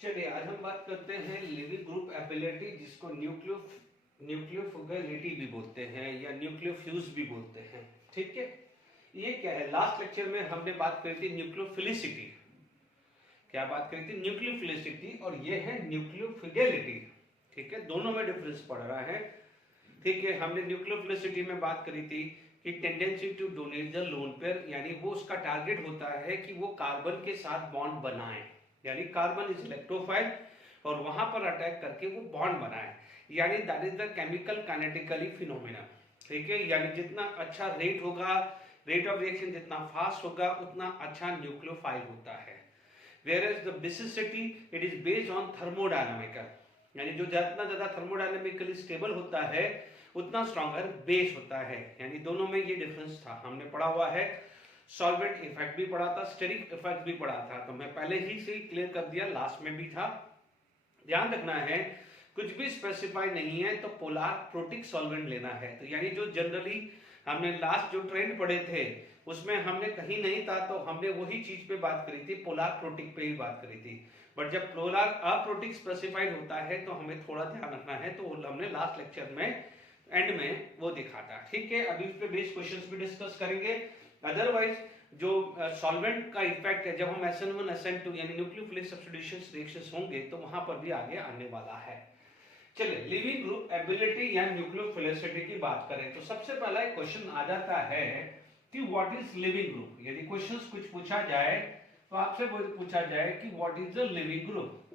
चलिए आज हम बात करते हैं लिविंग ग्रुप एबिलिटी, जिसको न्यूक्लियोफिलिटी भी बोलते हैं या न्यूक्लियोफ्यूज भी बोलते हैं। ठीक है, ये क्या है? लास्ट लेक्चर में हमने बात करी थी न्यूक्लियोफिलिसिटी। क्या बात करी थी? न्यूक्लियोफिलिसिटी। और ये है न्यूक्लियोफिडेलिटी। ठीक है, दोनों में डिफरेंस पड़ रहा है। ठीक है, हमने न्यूक्लियोफिलिसिटी में बात करी थी कि tendency to donate the lone pair, यानी वो उसका टारगेट होता है कि वो कार्बन के साथ बॉन्ड बनाए, यानी कार्बन इज इलेक्ट्रोफाइल और वहां पर अटैक करके वो बॉन्ड बनाए, यानी that is the chemical kinetically phenomena. ठीक है, यानी जितना अच्छा रेट होगा, रेट ऑफ रिएक्शन जितना फास्ट होगा, उतना अच्छा न्यूक्लियोफाइल होता है। Whereas the basicity it is based on thermodynamical, यानी जो जितना ज्यादा थर्मोडायनामिकली स्टेबल होता है उतना स्ट्रॉन्गर बेस होता है। यानी दोनों में ये डिफरेंस था, हमने पढ़ा हुआ है। सॉल्वेंट इफेक्ट भी पढ़ा था, स्टेरिक इफेक्ट भी पढ़ा था, तो मैं पहले ही से क्लियर कर दिया, लास्ट में भी था। ध्यान रखना है, कुछ भी स्पेसिफाई नहीं है तो पोलार प्रोटिक सॉल्वेंट लेना है। तो यानी जो जनरली हमने लास्ट जो ट्रेंड पढ़े थे उसमें हमने कहीं नहीं था, तो हमने वही चीज पे बात करी थी, पोलार प्रोटिक पे ही बात करी थी। बट जब पोलार अप्रोटिक स्पेसिफाइड होता है तो हमें थोड़ा ध्यान रखना है, तो हमने लास्ट लेक्चर में एंड में वो दिखा था। ठीक है, अभी उस पे बेस्ड क्वेश्चंस भी डिस्कस करेंगे। अदरवाइज जो सॉल्वेंट का इफेक्ट है, जब हम SN1 SN2 यानी न्यूक्लियोफिलिक सब्स्टिट्यूशन रिएक्शंस होंगे तो वहां पर भी आगे आने वाला है। चलिए लिविंग ग्रुप एबिलिटी या न्यूक्लियोफिलिसिटी की बात करें तो सबसे पहला एक क्वेश्चन आ जाता है कि व्हाट इज लिविंग ग्रुप। यदि क्वेश्चंस कुछ पूछा जाए तो आपसे पूछा जाए कि what is the leaving group,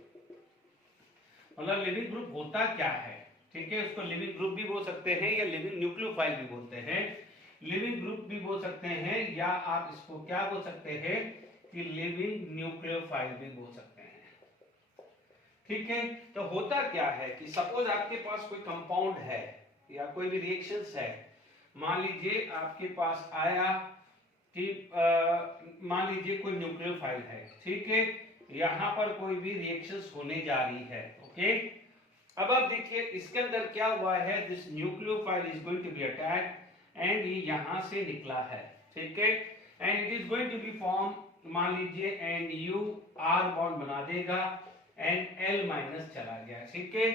मतलब लिविंग ग्रुप होता क्या है। ठीक है, उसको लिविंग ग्रुप भी बोल सकते हैं या लिविंग न्यूक्लियोफाइल भी बोलते हैं, लिविंग ग्रुप भी बोल सकते हैं, या आप इसको क्या बोल सकते हैं कि लिविंग न्यूक्लियोफाइल भी बोल सकते हैं। ठीक है, तो होता क्या है कि सपोज आपके पास कोई कंपाउंड है या कोई भी रिएक्शंस है, मान लीजिए आपके पास आया कि मान लीजिए कोई न्यूक्लियोफाइल है। ठीक है, यहां पर कोई भी रिएक्शंस होने जा रही है। ओके, अब आप देखिए इसके अंदर क्या हुआ है, this nucleophile is going to be attacked and ये यहां से निकला है। ठीक है, and it is going to be form, मान लीजिए एंड यू आर बॉन्ड बना देगा एंड L माइनस चला गया। ठीक है,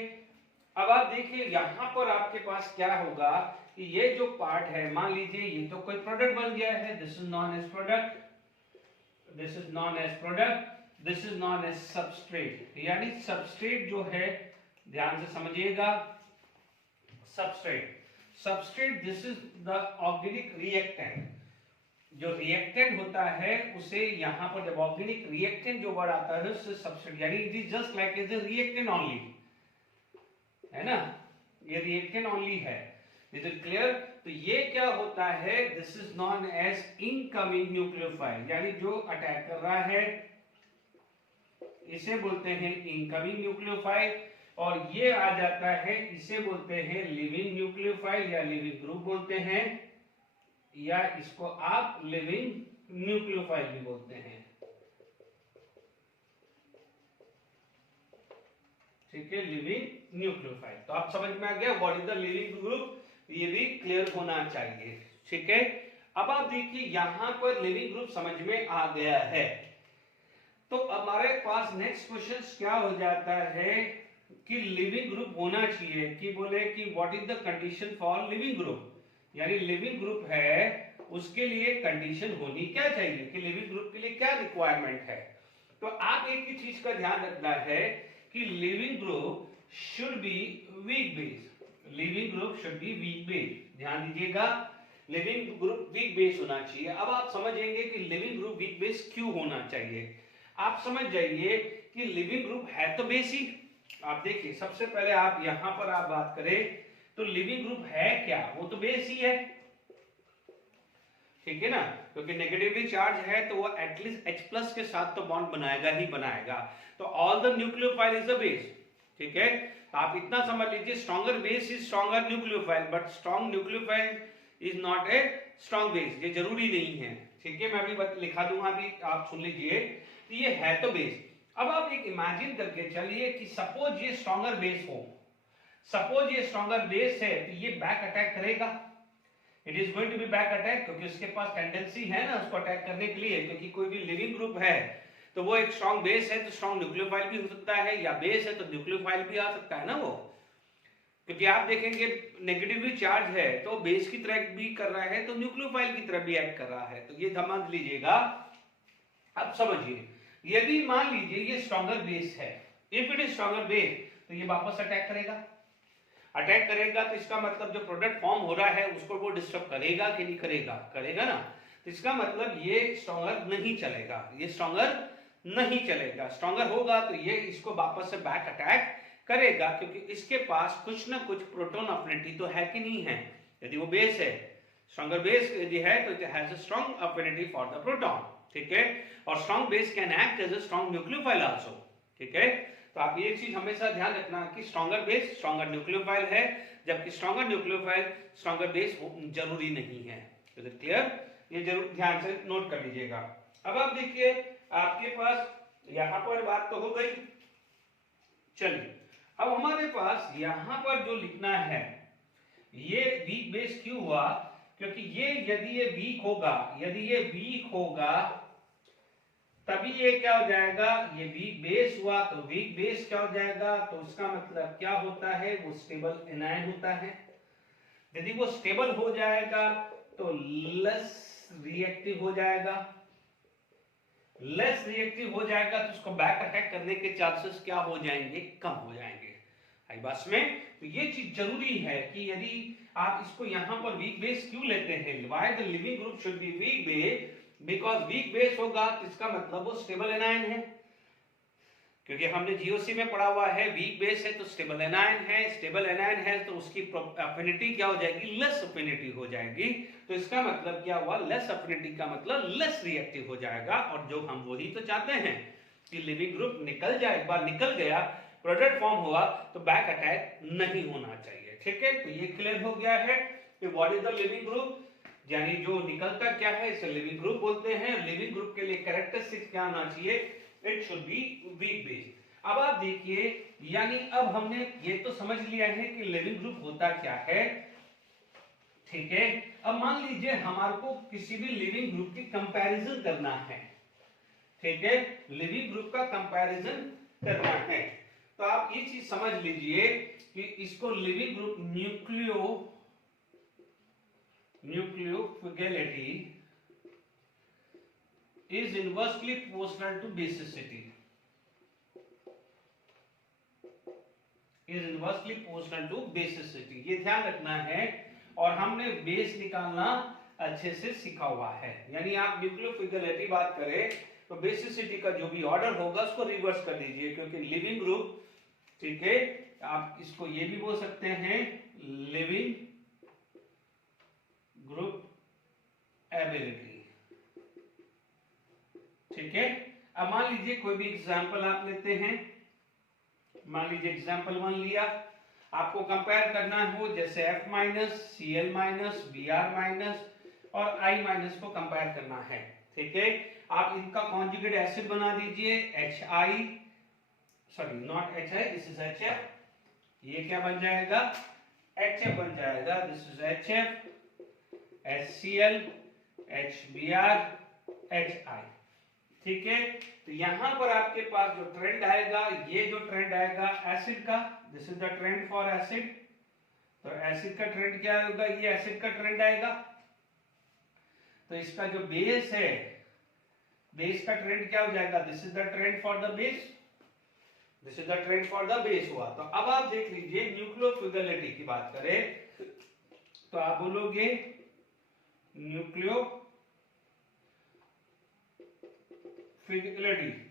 अब आप देखिए यहां पर आपके पास क्या होगा कि ये जो पार्ट है, मान लीजिए ये तो कोई प्रोडक्ट बन गया है, this is known as product, this is known as product, this is known as substrate. यानी सबस्ट्रेट जो है, ध्यान से समझिएगा, substrate substrate this is the organic reactant. जो रिएक्टेंट होता है उसे यहां पर जब ऑर्गेनिक रिएक्टेंट जो वर्ड आता है उससे सबस्ट्रेट, यानी it is just like as a reactant only, है ना, ये रिएक्टेंट ओनली है। Is it clear? तो ये क्या होता है, this is known as incoming nucleophile, यानी जो अटैक कर रहा है इसे बोलते हैं इनकमिंग न्यूक्लियोफाइल, और ये आ जाता है इसे बोलते हैं लिविंग न्यूक्लियोफाइल या लिविंग ग्रुप बोलते हैं, या इसको आप लिविंग न्यूक्लियोफाइल भी बोलते हैं। ठीक है, लिविंग न्यूक्लियोफाइल। तो आप समझ में आ गया what is the leaving group, ये भी क्लियर होना चाहिए। ठीक है, अब आप देखिए यहां पर लिविंग ग्रुप समझ में आ गया है, तो हमारे पास नेक्स्ट क्वेश्चन क्या हो जाता है कि लिविंग ग्रुप होना चाहिए, कि बोले कि what is the condition for leaving group, यानी लिविंग ग्रुप है उसके लिए कंडीशन होनी क्या चाहिए, कि लिविंग ग्रुप के लिए क्या रिक्वायरमेंट है। तो आप एक ही चीज का ध्यान रखना है कि leaving group should be weak base, leaving group should be weak base. ध्यान दीजिएगा, लिविंग ग्रुप वीक बेस होना चाहिए। अब आप समझेंगे कि लिविंग ग्रुप वीक बेस क्यों होना चाहिए। आप समझ जाइए कि लिविंग ग्रुप है तो बेस ही। आप देखिए सबसे पहले आप यहां पर आप बात करें तो लिविंग ग्रुप है क्या, वो तो बेस ही है। ठीक है ना, क्योंकि नेगेटिवली चार्ज है तो वो एटलीस्ट H+ के साथ तो बॉन्ड बनाएगा ही बनाएगा, तो all the nucleophile is a base. ठीक है, तो आप इतना समझ लीजिए, stronger base is stronger nucleophile, but strong nucleophile is not a strong base, ये जरूरी नहीं है। ठीक है, मैं अभी लिखा दूंगा, अभी आप सुन लीजिए, तो ये है तो बेस। अब आप एक इमेजिन करके चलिए कि सपोज ये स्ट्रॉन्गर बेस हो, सपोज ये स्ट्रॉन्गर बेस है, तो ये बैक अटैक करेगा, it is going to be back attack, क्योंकि उसके पास टेंडेंसी है ना उसको अटैक करने के लिए, क्योंकि कोई भी लिविंग ग्रुप है तो वो एक स्ट्रॉन्ग बेस है तो स्ट्रॉन्ग न्यूक्लियोफाइल भी हो सकता है, या बेस है तो न्यूक्लियोफाइल भी आ सकता है ना वो, क्योंकि आप देखेंगे नेगेटिवली चार्ज है तो बेस की तरह भी कर रहा है तो न्यूक्लियोफाइल की तरह भी एक्ट कर रहा है, तो ये समझ लीजिएगा। अब समझिए, यदि मान लीजिए ये स्ट्रॉन्गर बेस है, if it is stronger base, तो ये वापस अटैक करेगा। अटैक करेगा तो इसका मतलब जो प्रोडक्ट फॉर्म हो रहा है उसको वो डिस्टर्ब करेगा कि नहीं करेगा, करेगा ना। तो इसका मतलब ये स्ट्रॉन्गर नहीं चलेगा, ये स्ट्रॉन्गर नहीं चलेगा। स्ट्रॉन्गर होगा तो ये इसको वापस से बैक अटैक करेगा, क्योंकि इसके पास कुछ ना कुछ प्रोटॉन अफिनिटी तो है कि नहीं है। यदि वो बेस है, स्ट्रॉन्गर बेस यदि है तो it has a strong affinity for the proton, ठीक है। और strong base can act as a strong nucleophile also, ठीक है। तो आप ये चीज हमेशा ध्यान रखना कि स्ट्रॉन्गर बेस स्ट्रॉन्गर न्यूक्लियोफाइल है, जबकि स्ट्रॉन्गर न्यूक्लियोफाइल स्ट्रॉन्गर बेस जरूरी नहीं है। Is it clear? ये जरूर ध्यान से नोट कर लीजिएगा। अब आप देखिए, आपके पास यहां पर बात तो हो गई। चलिए, अब हमारे पास यहां पर जो लिखना है, ये वीक बेस क्यों हुआ? क्योंकि यदि ये वीक होगा, यदि ये वीक होगा तभी ये क्या हो जाएगा, ये वीक बेस हुआ तो वीक बेस क्या हो जाएगा, तो उसका मतलब क्या होता है, वो स्टेबल एनायन होता है। यदि वो स्टेबल हो जाएगा तो लेस रिएक्टिव हो जाएगा, लेस रिएक्टिव हो जाएगा तो उसको बैक अटैक करने के चांसेस क्या हो जाएंगे, कम हो जाएंगे। आई बात में? तो ये चीज जरूरी है कि यदि आप इसको यहां पर वीक बेस क्यों लेते हैं, why the leaving group should be weak base, because weak base होगा तो इसका मतलब वो स्टेबल एनायन है, क्योंकि हमने जीओसी में पढ़ा हुआ है वीक बेस है तो स्टेबल एनायन है, स्टेबल एनायन है तो उसकी अफिनिटी क्या हो जाएगी, लेस अफिनिटी हो जाएगी। तो इसका मतलब क्या हुआ, लेस अफिनिटी का मतलब लेस रिएक्टिव हो जाएगा, और जो हम वही तो चाहते हैं कि लिविंग ग्रुप निकल जाए, एक बार निकल गया प्रोडक्ट फॉर्म हुआ तो बैक अटैक नहीं होना चाहिए, ठीक है। तो ये क्लियर हो गया है कि what is the leaving group, यानी जो निकलता क्या है इसे लिविंग ग्रुप बोलते हैं। लिविंग ग्रुप के लिए कैरेक्टरिस्टिक्स क्या आना चाहिए, it should be weak base. अब आप देखिए, यानी अब हमने ये तो समझ लिया है कि लिविंग ग्रुप होता क्या है, ठीक है। अब मान लीजिए हमारे को किसी भी लिविंग ग्रुप की कंपैरिजन करना है, ठीक है, लिविंग ग्रुप का कंपैरिजन करना है, तो आप ये चीज समझ लीजिए कि इसको leaving group nucleophilicity is inversely proportional to basicity, is inversely proportional to basicity, ये ध्यान रखना है। और हमने बेस निकालना अच्छे से सीखा हुआ है, यानी आप न्यूक्लियोफिलिटी बात करें तो बेसिसिटी का जो भी ऑर्डर होगा उसको रिवर्स कर दीजिए, क्योंकि लिविंग ग्रुप, ठीक है, आप इसको ये भी बोल सकते हैं लिविंग ग्रुप एबिलिटी, ठीक है। अब मान लीजिए कोई भी एग्जांपल आप लेते हैं, मान लीजिए एग्जांपल 1 लिया, आपको कंपेयर करना हो जैसे F minus, Cl minus, Br minus और I माइनस को कंपेयर करना है, ठीक है। आप इनका कॉन्जुगेट एसिड बना दीजिए HI, sorry not HI, this is HF, ये क्या बन जाएगा, HF बन जाएगा, this is HF, HCl, HBr, HI, ठीक है। तो यहां पर आपके पास जो ट्रेंड आएगा, ये जो ट्रेंड आएगा एसिड का, this is the trend for acid, तो एसिड का ट्रेंड क्या होगा, ये एसिड का ट्रेंड आएगा। तो इसका जो बेस है, बेस का ट्रेंड क्या हो जाएगा, this is the trend for the base, this is the trend for the base हुआ। तो अब आप देख लीजिए न्यूक्लियोफिलिटी की बात करें तो आप बोलोगे न्यूक्लियोफिलिटी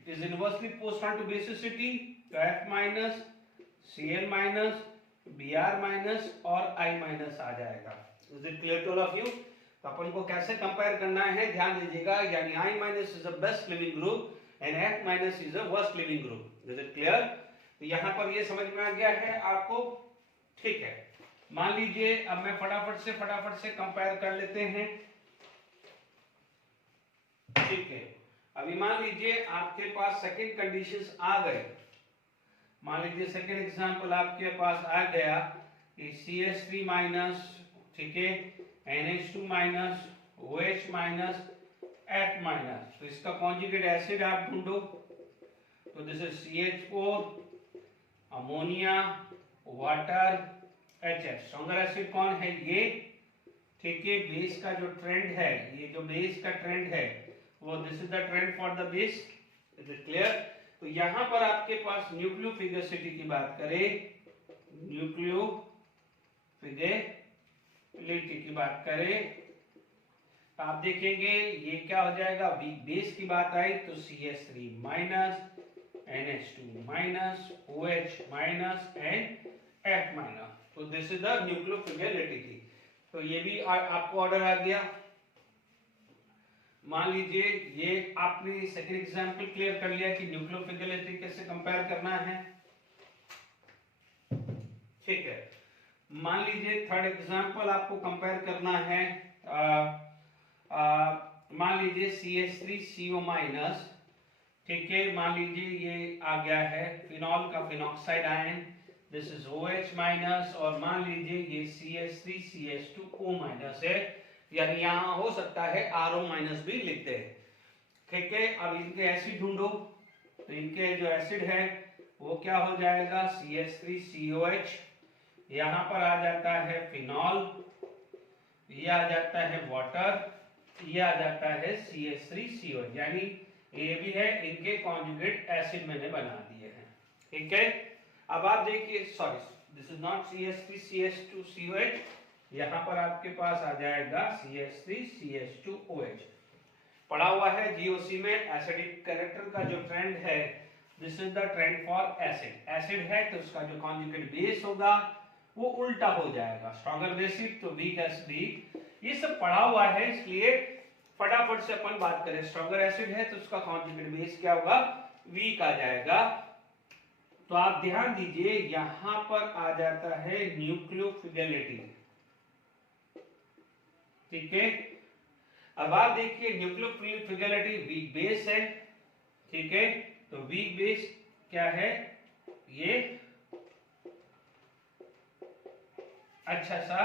is inversely proportional to basicity, तो F minus, Cl minus, Br minus और I माइनस आ जाएगा। Is it clear to all of you? तो अपन को कैसे कंपेयर करना है ध्यान दीजिएगा, यानी I minus is the best leaving group and F minus is the worst leaving group. Is it clear? तो यहाँ पर ये समझ में आ गया है आपको, ठीक है। मान लीजिए अब मैं फटाफट से कंपेयर कर लेते हैं, ठीक है। अभी मान लीजिए आपके पास सेकंड कंडीशंस आ गए, मान लीजिए सेकंड एग्जांपल आपके पास आ गया कि CH3 माइनस, ठीक है, NH2 minus, OH minus, F minus. तो इसका कॉन्जुगेट एसिड आप ढूंढो, तो this is CH4, ammonia, water, HF। Stronger acid कौन है? ये। ठीक है, बेस का जो ट्रेंड है, ये जो बेस का ट्रेंड है वो this is the trend for the base. Is it clear? तो यहां पर आपके पास न्यूक्लियोफिलिसिटी की बात करें, न्यूक्लियोफिलिसिटी की बात करें, तो आप देखेंगे ये क्या हो जाएगा, वीक बेस की बात आई तो CH3 minus, NH2 minus, OH minus and F minus. तो दिस इज द न्यूक्लियोफिलिसिटी। तो ये भी आपको ऑर्डर आ गया। मान लीजिए ये आपने सेकंड एग्जांपल क्लियर कर लिया कि न्यूक्लियोफिलिसिटी कैसे कंपेयर करना है। ठीक है, मान लीजिए थर्ड एग्जांपल आपको कंपेयर करना है। मान लीजिए CH3CO माइनस। ठीक है, मान लीजिए ये आ गया है फिनॉल का phenoxide ion, this is OH minus, और मान लीजिए ये CH3CH2O माइनस है, यानी यहां हो सकता है RO माइनस भी लिखते हैं। ठीक है, अब इनके एसिड ढूंढो, तो इनके जो एसिड है वो क्या हो जाएगा, CH3COH, यहां पर आ जाता है फिनॉल, ये आ जाता है वाटर, ये आ जाता है CH3COH, यानी ये भी है, इनके कॉन्जुगेट एसिड मैंने बना दिए हैं। ठीक है, अब आप देखिए, sorry this is not CH3CH2COH, यहां पर आपके पास आ जाएगा CH3CH2OH। पढ़ा हुआ है GOC में, एसिडिक कैरेक्टर का जो ट्रेंड है, this is the trend for acid. Acid है तो उसका जो कॉन्जुगेट बेस होगा वो उल्टा हो जाएगा, स्ट्रॉन्गर बेसिक तो वीक एसिडिक। ये सब पढ़ा हुआ है, इसलिए फटाफट से अपन बात करें। स्ट्रॉन्गर एसिड है तो उसका कॉन्जुगेट बेस क्या होगा, वीक आ जाएगा। तो आप ध्यान दीजिए, यहां पर आ जाता है न्यूक्लियोफिलिसिटी। ठीक है, अब आप देखिए न्यूक्लियोफिलिसिटी वीक बेस है। ठीक है, तो वीक बेस क्या है, ये अच्छा सा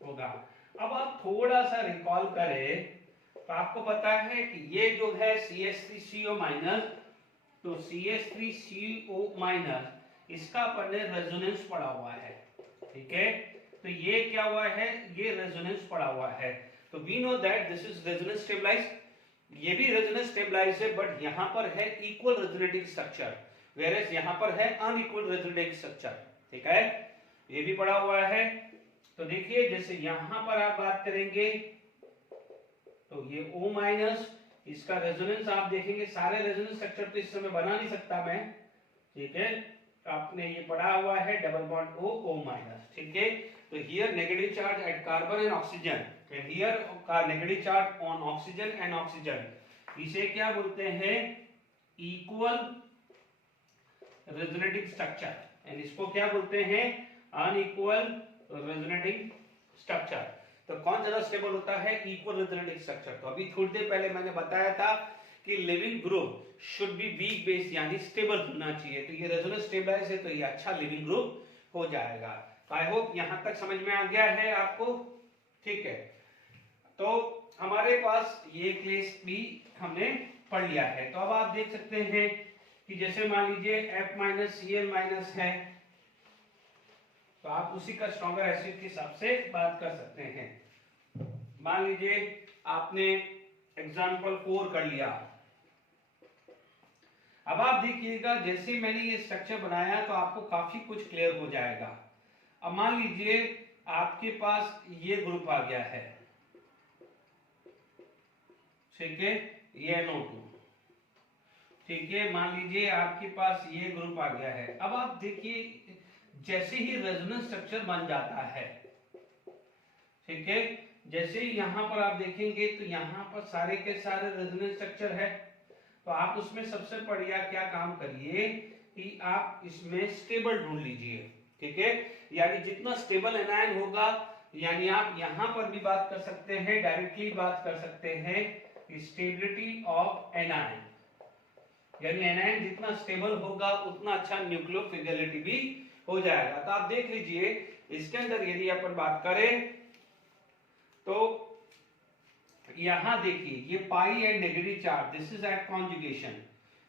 होगा। अब आप थोड़ा सा रिकॉल करें तो आपको पता है कि ये जो है CH3CO माइनस, तो CH3CO माइनस इसका अपन ने रेजोनेंस पढ़ा हुआ है। ठीक है, तो ये क्या हुआ है, ये रेजोनेंस पढ़ा हुआ है। तो we know that this is resonance stabilize, ये भी रेजोनेंस स्टेबलाइज है, बट यहां पर है equal resonating structure, whereas यहां पर है अनइक्वल रेजोनेटिंग स्ट्रक्चर। ठीक है, ये भी पढ़ा हुआ है। तो देखिए जैसे यहां पर आप बात करेंगे तो ये O माइनस, इसका रेजोनेंस आप देखेंगे, सारे रेजोनेंस स्ट्रक्चर तो इस समय बना नहीं सकता मैं। ठीक है, आपने ये पढ़ा हुआ है डबल बॉन्ड O माइनस। ठीक है, तो here negative charge at carbon and oxygen, and here का negative charge on oxygen and oxygen, इसे क्या बोलते हैं, इक्वल रेजोनेटिंग स्ट्रक्चर, एंड इसको क्या बोलते हैं, अनइक्वल रेजोनेटिंग स्ट्रक्चर। तो कौन ज्यादा स्टेबल होता है, इक्वल रेजोनेटिंग स्ट्रक्चर। तो अभी थोड़ी देर पहले मैंने बताया था कि leaving group should be weak base, यानी स्टेबल होना चाहिए। तो ये रेजोनेंस स्टेबलाइज है तो ये अच्छा लिविंग ग्रुप हो जाएगा। आई होप यहां तक समझ में आ गया है आपको। ठीक है, तो हमारे पास ये केस भी हमने पढ़ लिया है। तो अब आप देख सकते हैं कि जैसे मान लीजिए F माइनस Cl माइनस है, तो आप उसी का स्ट्रॉन्गर एसिड के हिसाब से बात कर सकते हैं। मान लीजिए आपने एग्जाम्पल 4 कर लिया। अब आप देखिएगा जैसे मैंने ये स्ट्रक्चर बनाया तो आपको काफी कुछ क्लियर हो जाएगा। अब मान लीजिए आपके पास ये ग्रुप आ गया है, ठीक है, ये NO2। ठीक है, मान लीजिए आपके पास ये ग्रुप आ गया है। अब आप देखिए जैसे ही रेजोनेंस स्ट्रक्चर बन जाता है, ठीक है, जैसे ही यहां पर आप देखेंगे तो यहां पर सारे के सारे रेजोनेंस स्ट्रक्चर है। तो आप उसमें सबसे बढ़िया क्या काम करिए कि आप इसमें स्टेबल ढूंढ लीजिए। ठीक है, यानी जितना स्टेबल एनायन होगा, यानी आप यहां पर भी बात कर सकते हैं, डायरेक्टली बात कर सकते हैं स्टेबिलिटी ऑफ एनायन, यानी एनायन जितना स्टेबल होगा उतना अच्छा न्यूक्लियोफिलिसिटी भी हो जाएगा। तो आप देख लीजिए इसके अंदर यदि अपन बात करें तो यहां देखिए ये pi and negative charge, this is at conjugation,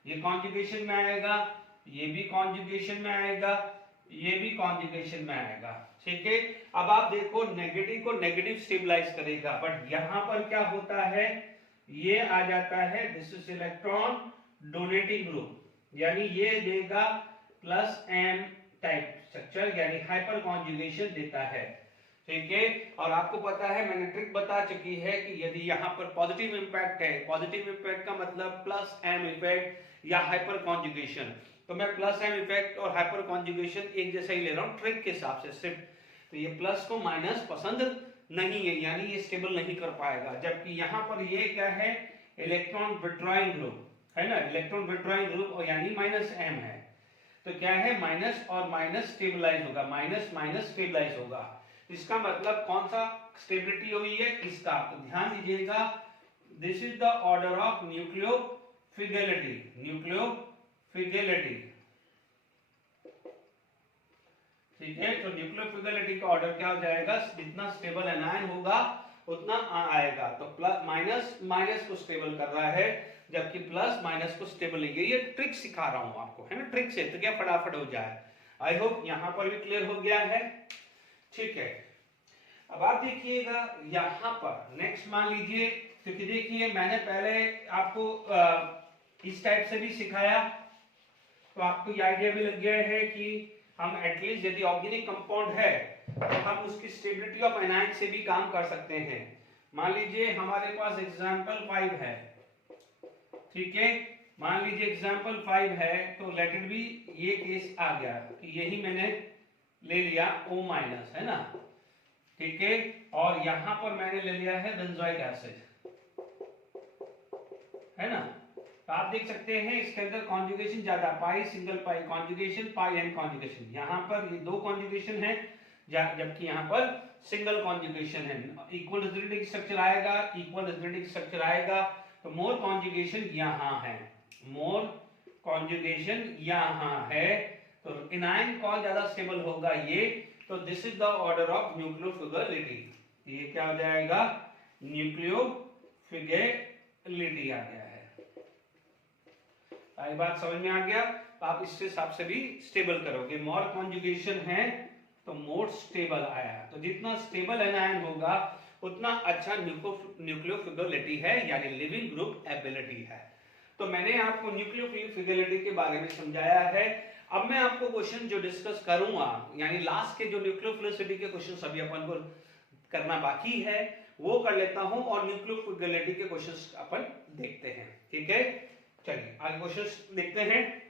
ये कॉन्जुगेशन में आएगा, ये भी कॉन्जुगेशन में आएगा, ये भी कॉन्जुगेशन में आएगा, ठीक है। अब आप देखो नेगेटिव को नेगेटिव स्टेबलाइज करेगा, बट यहां पर क्या होता है, ये आ जाता है, this is electron donating group, यानी ये देगा प्लस एम टाइप स्ट्रक्चर, यानी हाइपर कॉन्जुगेशन देता है, ठीक है। और आपको पता है मैंने ट्रिक बता चुकी है कि यदि यहाँ पर पॉजिटिव इंपैक्ट है, पॉजिटिव इंपैक्ट का मतलब प्लस एम इफेक्ट या हाइपर कॉन्जुगेशन, तो मैं प्लस एम इफेक्ट और हाइपर कॉन्जुगेशन एक जैसा ही ले रहा हूँ ट्रिक के हिसाब से सिर्फ, तो ये प्लस को माइनस पसंद नहीं है, यानी ये स्टेबल नहीं कर पाएगा, जबकि यहाँ पर ये क्या है, इलेक्ट्रॉन विथड्रॉइंग ग्रुप है ना, इलेक्ट्रॉन विथड्रॉइंग ग्रुप और यानी माइनस एम है, तो क्या है माइनस और माइनस स्टेबलाइज होगा, माइनस माइनस स्टेबलाइज होगा, इसका मतलब कौन सा स्टेबिलिटी हुई है, इसका, तो ध्यान दीजिएगा, this is the order of nucleophilicity, nucleophilicity, ठीक है। तो न्यूक्लियोफिलिटी का ऑर्डर क्या हो जाएगा, जितना स्टेबल एनायन होगा उतना आएगा, तो प्लस माइनस माइनस को स्टेबल कर रहा है, जबकि प्लस माइनस को स्टेबल नहीं है, ये ट्रिक सिखा रहा हूं आपको, है ना, ट्रिक से, तो क्या फटाफट हो जाए। आई होप यहां पर भी क्लियर हो गया है, ठीक है। अब आप देखिएगा यहां पर नेक्स्ट मान लीजिए, क्योंकि देखिए मैंने पहले आपको इस टाइप से भी सिखाया, तो आपको ये आइडिया भी लग गया है कि हम एटलीस्ट यदि ऑर्गेनिक कंपाउंड है तो हम उसकी स्टेबिलिटी ऑफ एनायन से भी काम कर सकते हैं। मान लीजिए हमारे पास एग्जांपल 5 है, ठीक है, मान लीजिए एग्जांपल 5 है, तो लेट इट बी, ये केस आ गया कि यही मैंने ले लिया O माइनस, है ना, ठीक है, और यहां पर मैंने ले लिया है बेंजोइक एसिड, है ना, तो आप देख सकते हैं इसके अंदर कॉन्जुगेशन ज्यादा, pi single pi conjugation, pi and conjugation, यहां पर ये दो कॉन्जुगेशन है, जबकि यहां पर सिंगल कॉन्जुगेशन है, इक्वल रेजोनेटिव स्ट्रक्चर आएगा, इक्वल रेजोनेटिव स्ट्रक्चर आएगा, तो मोर कॉन्जुगेशन यहां है, मोर कॉन्जुगेशन यहां है, तो एनायन कौन ज्यादा स्टेबल होगा, ये, तो this is the order of nucleophilicity, ये क्या हो जाएगा, न्यूक्लियोफिलिटी आ गया है, आई बात समझ में आ गया, तो आप इसके हिसाब से भी स्टेबल करोगे, मोर कॉन्जुगेशन है तो मोर स्टेबल आया, तो जितना स्टेबल एनायन होगा उतना अच्छा न्यूक्लियोफिलिटी है, यानी लिविंग ग्रुप एबिलिटी है। तो मैंने आपको न्यूक्लियोफिलिटी के बारे में समझाया है। अब मैं आपको क्वेश्चन जो डिस्कस करूंगा, यानी लास्ट के जो न्यूक्लियोफिलिटी के क्वेश्चन सभी अपन को करना बाकी है वो कर लेता हूं, और न्यूक्लियोफिलिटी के क्वेश्चन अपन देखते हैं, ठीक है। चलिए आगे क्वेश्चन देखते हैं,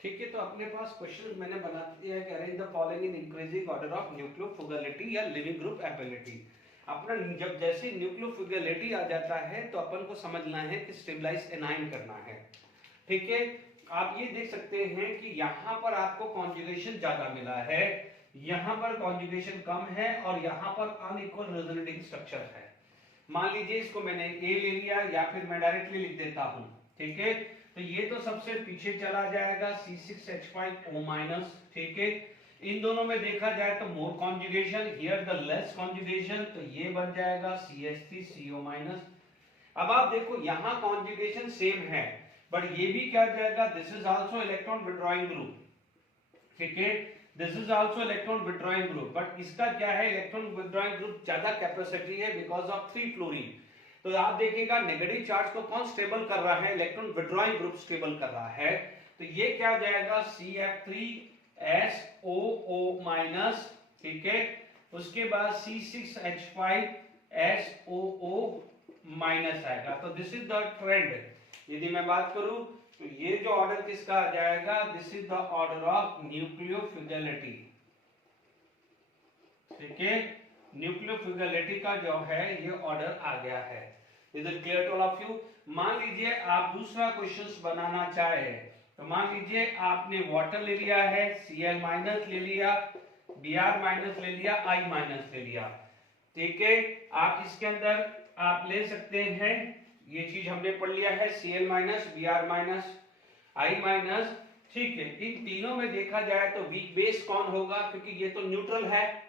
ठीक है। तो अपने पास क्वेश्चन मैंने बना दिया है कि arrange the following in increasing order of nucleophilicity या लिविंग ग्रुप एबिलिटी। अपना जब जैसे न्यूक्लियोफिलिटी आ जाता है तो अपन को समझना है कि स्टेबलाइज एनायन करना है, ठीक है। आप ये देख सकते हैं कि यहाँ पर आपको कॉन्जुगेशन ज्यादा मिला है, यहाँ पर कॉन्जुगेशन कम है, और यहाँ पर अनइक्वल रेजोनेटिंग स्ट्रक्चर है। मान लीजिए इसको मैंने ए ले लिया, या फिर मैं डायरेक्टली लिख देता हूं, ठीक है, तो ये तो सबसे पीछे चला जाएगा C6H5O-, ठीक है। इन दोनों में देखा जाए तो more conjugation, here the less conjugation, तो ये बन जाएगा CH3CO-। अब आप देखो यहाँ कॉन्जुगेशन सेम है, बट ये भी क्या जाएगा, this is also electron withdrawing group, ठीक है, this is also electron withdrawing group, but इसका क्या है, इलेक्ट्रॉन विथड्रॉइंग ग्रुप ज्यादा कैपेसिटी है बिकॉज ऑफ 3 फ्लोरीन। तो आप देखिएगा नेगेटिव चार्ज को कौन स्टेबल कर रहा है, इलेक्ट्रॉन विथड्रॉइंग ग्रुप स्टेबल कर रहा है, तो ये क्या हो जाएगा CF3SOO-, ठीक है, उसके बाद C6H5SOO- आएगा, तो दिस इज द ट्रेंड। यदि मैं बात करूं तो ये जो ऑर्डर किसका आ जाएगा, this is the order of nucleophilicity, ठीक है, न्यूक्लियोफिलिटी का जो है ये ऑर्डर आ गया है। Is it clear to all of you. मान लीजिए आप दूसरा क्वेश्चन बनाना चाहे, तो मान लीजिए आपने वाटर ले लिया है, Cl- ले लिया, Br- ले लिया, I- ले लिया, ठीक है। आप इसके अंदर आप ले सकते हैं, ये चीज हमने पढ़ लिया है, Cl-, Br-, I-, ठीक है। इन तीनों में देखा जाए तो वीक बेस कौन होगा, क्योंकि ये तो न्यूट्रल है,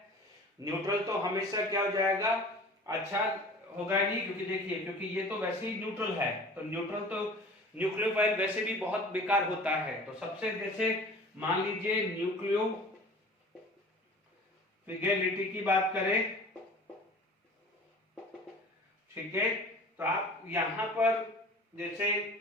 न्यूट्रल तो हमेशा क्या हो जाएगा, अच्छा होगा नहीं, क्योंकि देखिए क्योंकि ये तो वैसे ही न्यूट्रल है, तो न्यूट्रल तो न्यूक्लियोफाइल वैसे भी बहुत बेकार होता है। तो सबसे जैसे मान लीजिए न्यूक्लियोफिलिटी की बात करें, ठीक है, तो आप यहां पर जैसे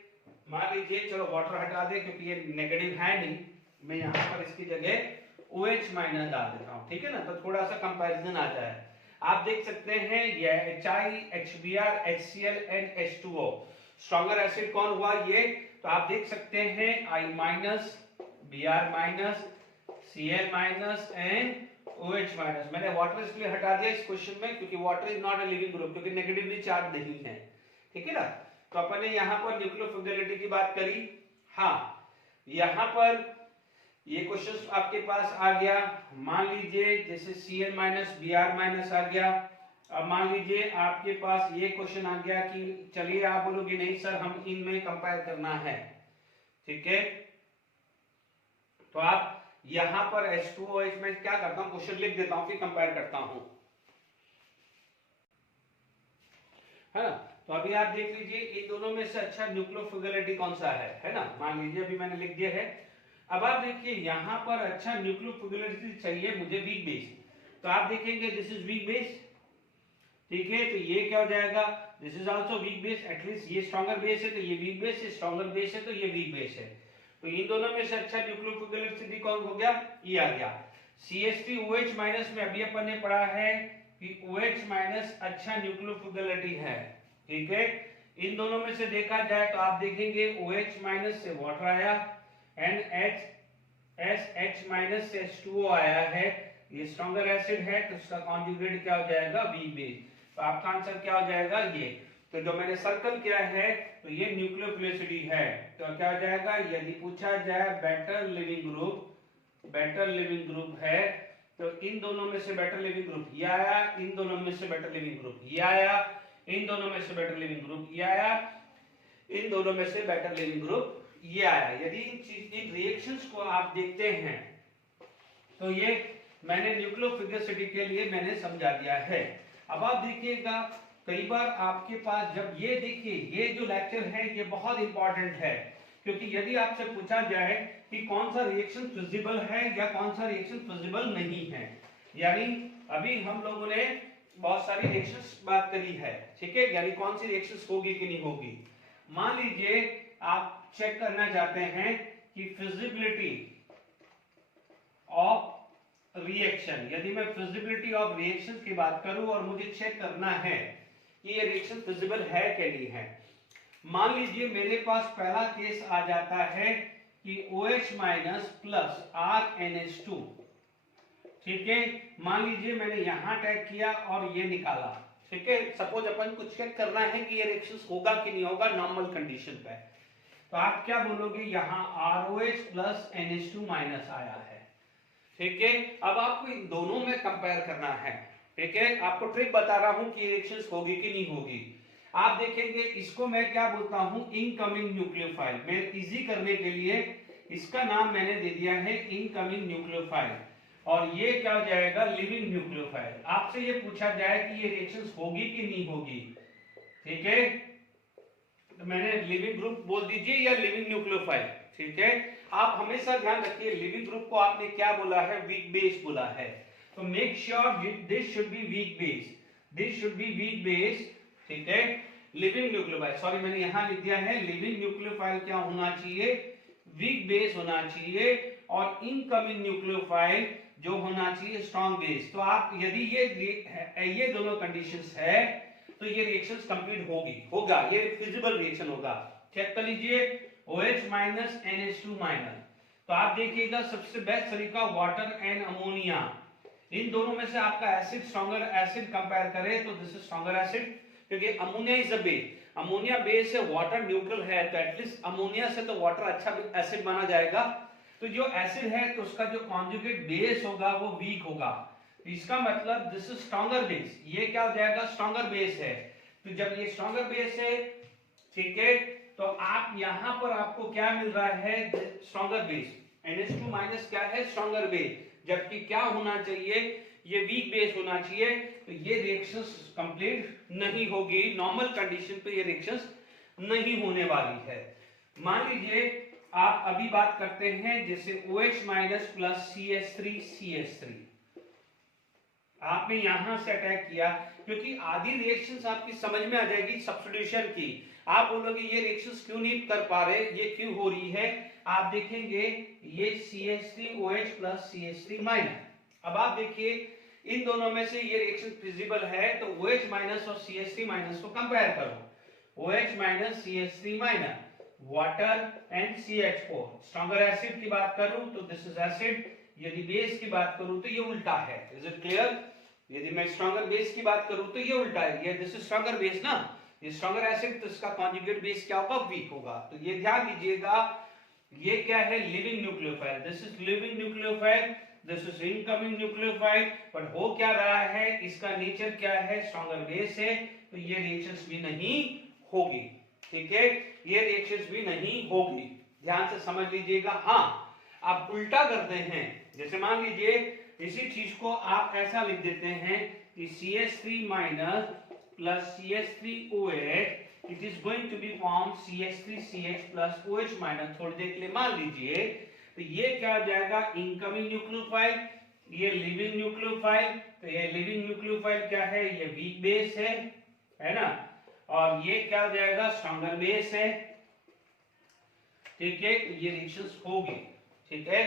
मान लीजिए, चलो वाटर हटा दें क्योंकि ये नेगेटिव है नहीं, मैं यहां पर इसकी जगह OH माइनस डाल देता हूं, ठीक है ना, तो थोड़ा सा कंपैरिजन आ जाए। आप देख सकते हैं ये HI, HBr, HCl and H2O, stronger acid कौन हुआ ये, तो आप देख सकते हैं I minus, Br minus, Cl minus and OH minus. मैंने वाटर इसलिए हटा दिया इस क्वेश्चन में क्योंकि water is not a leaving group, क्योंकि नेगेटिवली चार्ज नहीं है, ठीक है ना। तो अपन ने यहाँ पर न्यूक्लियोफिलिटी की बात करी। हाँ, यहाँ पर ये क्वेश्चन आपके पास आ गया, मान लीजिए जैसे Cl माइनस, Br माइनस आ गया। अब मान लीजिए आपके पास ये क्वेश्चन आ गया कि चलिए आप बोलोगे नहीं सर हम इनमें कंपेयर करना है, ठीक है, तो आप यहां पर H2OH में क्या करता हूं, क्वेश्चन लिख देता हूं फिर कंपेयर करता हूं, है ना। तो अभी आप देख लीजिए इन दोनों में से अच्छा न्यूक्लियोफिलिटी कौन सा है ना, मान लीजिए अभी मैंने लिख दिया है। अब आप देखिए यहां पर अच्छा न्यूक्लियोफिलिटी चाहिए मुझे वीक बेस, तो आप देखेंगे दिस इज वीक बेस, ठीक है, तो ये क्या हो जाएगा, this is also weak base, at least ये स्ट्रॉन्गर बेस है तो ये वीक बेस है, स्ट्रॉन्गर बेस है तो ये वीक बेस है। तो इन दोनों में से अच्छा न्यूक्लियोफिलिटी कौन हो गया, ये आ गया। CH3OH माइनस में अभी अपन ने पढ़ा है कि OH माइनस अच्छा न्यूक्लियोफिलिटी है, ठीक है। इन दोनों में से देखा जाए तो आप देखेंगे OH माइनस से वाटर आया एंड SH माइनस से H2O आया है, ये स्ट्रॉन्गर एसिड है तो इसका कॉन्जुगेट क्या हो जाएगा, वीक बेस। तो आपका आंसर क्या हो जाएगा, ये। तो जो मैंने सर्कल किया है तो ये न्यूक्लियोफिलिटी है, तो क्या हो जाएगा, यदि पूछा जाए बेटर लिविंग ग्रुप है तो इन दोनों में से बेटर लिविंग ग्रुप ये आया, इन दोनों में से बेटर लिविंग ग्रुप ये आया, इन दोनों में से बेटर लिविंग ग्रुप ये आया, इन दोनों में से बेटर लिविंग ग्रुप ये आया। यदि इन रिएक्शंस को आप देखते हैं तो ये मैंने न्यूक्लियोफिलिटी के लिए मैंने समझा दिया है। अब आप देखिएगा कई बार आपके पास जब ये देखिए ये जो लेक्चर है ये बहुत इंपॉर्टेंट है, क्योंकि यदि आपसे पूछा जाए कि कौन सा रिएक्शन फिजिबल है या कौन सा रिएक्शन फिजिबल नहीं है, यानी अभी हम लोगों ने बहुत सारी रिएक्शंस बात करी है, ठीक है, यानी कौन सी रिएक्शंस होगी कि नहीं होगी। मान लीजिए आप चेक करना चाहते हैं कि फिजिबिलिटी ऑफ रिएक्शन, यदि मैं फिजिबिलिटी ऑफ रिएक्शन की बात करूं और मुझे चेक करना है कि ये रिएक्शन फिजिबल है कि नहीं है। मान लीजिए मेरे पास पहला केस आ जाता है कि OH माइनस प्लस RNH2, ठीक है, मान लीजिए मैंने यहां टैग किया और ये निकाला, ठीक है, सपोज अपन को चेक करना है कि ये रिएक्शन होगा कि नहीं होगा नॉर्मल कंडीशन पे, तो आप क्या बोलोगे, यहां ROH प्लस NH2 माइनस आया है, ठीक है। अब आपको इन दोनों में कंपेयर करना है, ठीक है, आपको ट्रिक बता रहा हूं कि रिएक्शंस होगी कि नहीं होगी। आप देखेंगे इसको मैं क्या बोलता हूं, इनकमिंग न्यूक्लियोफाइल। मैं इजी करने के लिए इसका नाम मैंने दे दिया है इनकमिंग न्यूक्लियोफाइल, और ये क्या हो जाएगा, लिविंग न्यूक्लियोफाइल। आपसे ये पूछा जाए कि ये रिएक्शंस होगी कि नहीं होगी, ठीक है, तो मैंने लिविंग ग्रुप बोल दीजिए या लिविंग न्यूक्लियोफाइल, ठीक है। आप हमेशा ध्यान रखिए लिविंग ग्रुप को आपने क्या बोला है, वीक बेस बोला है, तो make sure this should be weak base, this should be weak base, ठीक है। लिविंग न्यूक्लियोफाइल, सॉरी मैंने यहां लिख दिया है लिविंग न्यूक्लियोफाइल क्या होना चाहिए, वीक बेस होना चाहिए, और इनकमिंग न्यूक्लियोफाइल जो होना चाहिए स्ट्रॉन्ग बेस। तो आप यदि ये दोनों कंडीशंस है तो ये रिएक्शंस कंप्लीट होगा, ये फिजिबल रिएक्शन होगा। चेक कर लीजिए OH माइनस NH2 माइनस, तो आप देखिएगा सबसे बेस्ट तरीका वाटर एंड अमोनिया, इन दोनों में से आपका एसिड स्ट्रॉन्गर एसिड कंपेयर करें तो दिस इज स्ट्रॉन्गर एसिड, क्योंकि ammonia is a base, ammonia base है, वाटर न्यूट्रल है, तो एटलीस्ट अमोनिया से तो वाटर अच्छा एसिड माना जाएगा। तो जो एसिड है तो उसका जो कॉन्जुगेट बेस होगा वो वीक होगा, तो इसका मतलब दिस इज स्ट्रॉन्गर बेस, ये क्या हो जाएगा, स्ट्रॉन्गर बेस है। तो जब ये स्ट्रॉन्गर बेस है, ठीक है, तो आप यहां पर आपको क्या मिल रहा है, स्ट्रॉन्गर बेस, NH2 माइनस क्या है, स्ट्रॉन्गर बेस, जबकि क्या होना चाहिए ये वीक बेस होना चाहिए, तो ये रिएक्शंस कंप्लीट नहीं होगी, नॉर्मल कंडीशन पे ये रिएक्शंस नहीं होने वाली है। मान लीजिए आप अभी बात करते हैं जैसे OH माइनस प्लस CH3 आपने यहां से अटैक किया, क्योंकि आधी रिएक्शंस आपकी समझ में आ जाएगी सब्स्टिट्यूशन की। आप बोलोगे ये रिएक्शंस क्यों नहीं कर पा रहे, ये क्यों हो रही है। आप देखेंगे ये CH3OH प्लस CH3 माइनस। अब आप देखिए इन दोनों में से ये रिएक्शन फिजिबल है, तो OH माइनस और CH3 माइनस को कंपेयर करो। OH minus CH3 minus water and CH4। Stronger acid की बात करूं तो दिस इज एसिड, यदि बेस की बात करूं तो ये उल्टा है। Is it clear? यदि मैं स्ट्रॉन्गर बेस की बात करूं तो ये उल्टा है, ये दिस इज स्ट्रॉन्गर बेस ना, ये स्ट्रॉन्गर एसिड, तो इसका कॉन्जुगेट बेस क्या होगा, वीक होगा। तो ये ध्यान दीजिएगा, ये क्या है, living nucleophile, this is living nucleophile, this is incoming nucleophile. But हो क्या रहा है, इसका नेचर क्या है, स्ट्रॉन्गर बेस है, तो ये रिएक्शंस भी नहीं होगी। ठीक है, ये रिएक्शंस भी नहीं होगी, ध्यान से समझ लीजिएगा। हाँ, आप उल्टा करते हैं, जैसे मान लीजिए इसी चीज को आप ऐसा लिख देते हैं कि CH3 minus plus CH3OH, it is going to be form CH3CH plus OH minus. थोड़ी देर के लिए मान लीजिए, तो ये क्या हो जाएगा, इनकमिंग न्यूक्लियोफाइल, ये लिविंग न्यूक्लियोफाइल। तो ये लिविंग न्यूक्लियोफाइल क्या है, ये वीक बेस है ना, और ये क्या हो जाएगा, स्ट्रॉन्गर बेस है। ठीक है, ये रिएक्शंस होगी। ठीक है,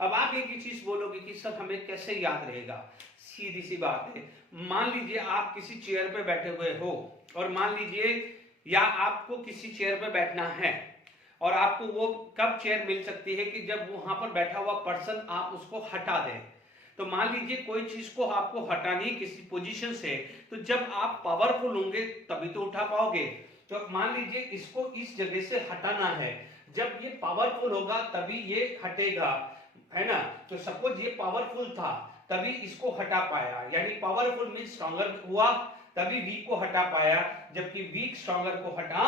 अब आप एक ही चीज बोलोगे कि सर हमें कैसे याद रहेगा, सीधी सी बात है। मान लीजिए आप किसी चेयर पे बैठे हुए हो, और मान लीजिए या आपको किसी चेयर पे बैठना है, और आपको वो कब चेयर मिल सकती है कि जब वहां पर बैठा हुआ पर्सन आप उसको हटा दें। तो मान लीजिए कोई चीज को आपको हटानी है किसी पोजीशन से, तो जब आप पावरफुल होंगे तभी तो उठा पाओगे। तो मान लीजिए इसको इस जगह से हटाना है, जब ये पावरफुल होगा तभी ये हटेगा, है ना। तो सपोज ये पावरफुल था तभी इसको हटा पाया, यानी पावरफुल मीन स्ट्रॉन्गर हुआ तभी वीक को हटा पाया, जबकि वीक स्ट्रॉन्गर को हटा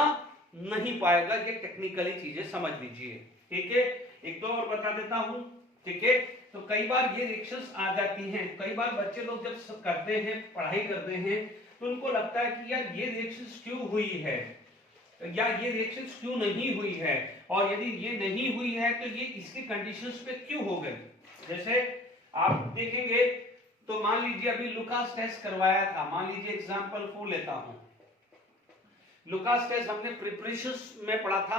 नहीं पाएगा। ये टेक्निकली चीजें समझ लीजिए। ठीक है, एक दो और बता देता हूं। ठीक है, तो कई बार ये रिएक्शंस आ जाती हैं, कई बार बच्चे लोग जब करते हैं, पढ़ाई करते हैं, तो उनको लगता है कि यार ये रिएक्शंस क्यों हुई है, या ये रिएक्शंस क्यों नहीं हुई है, और यदि ये नहीं हुई है तो ये इसके कंडीशंस पे क्यों हो गई। जैसे आप देखेंगे, तो मान लीजिए अभी लुकास टेस्ट करवाया था, मान लीजिए एग्जांपल 4 लेता हूं। लुकास टेस्ट हमने प्रिपरेशंस में पढ़ा था।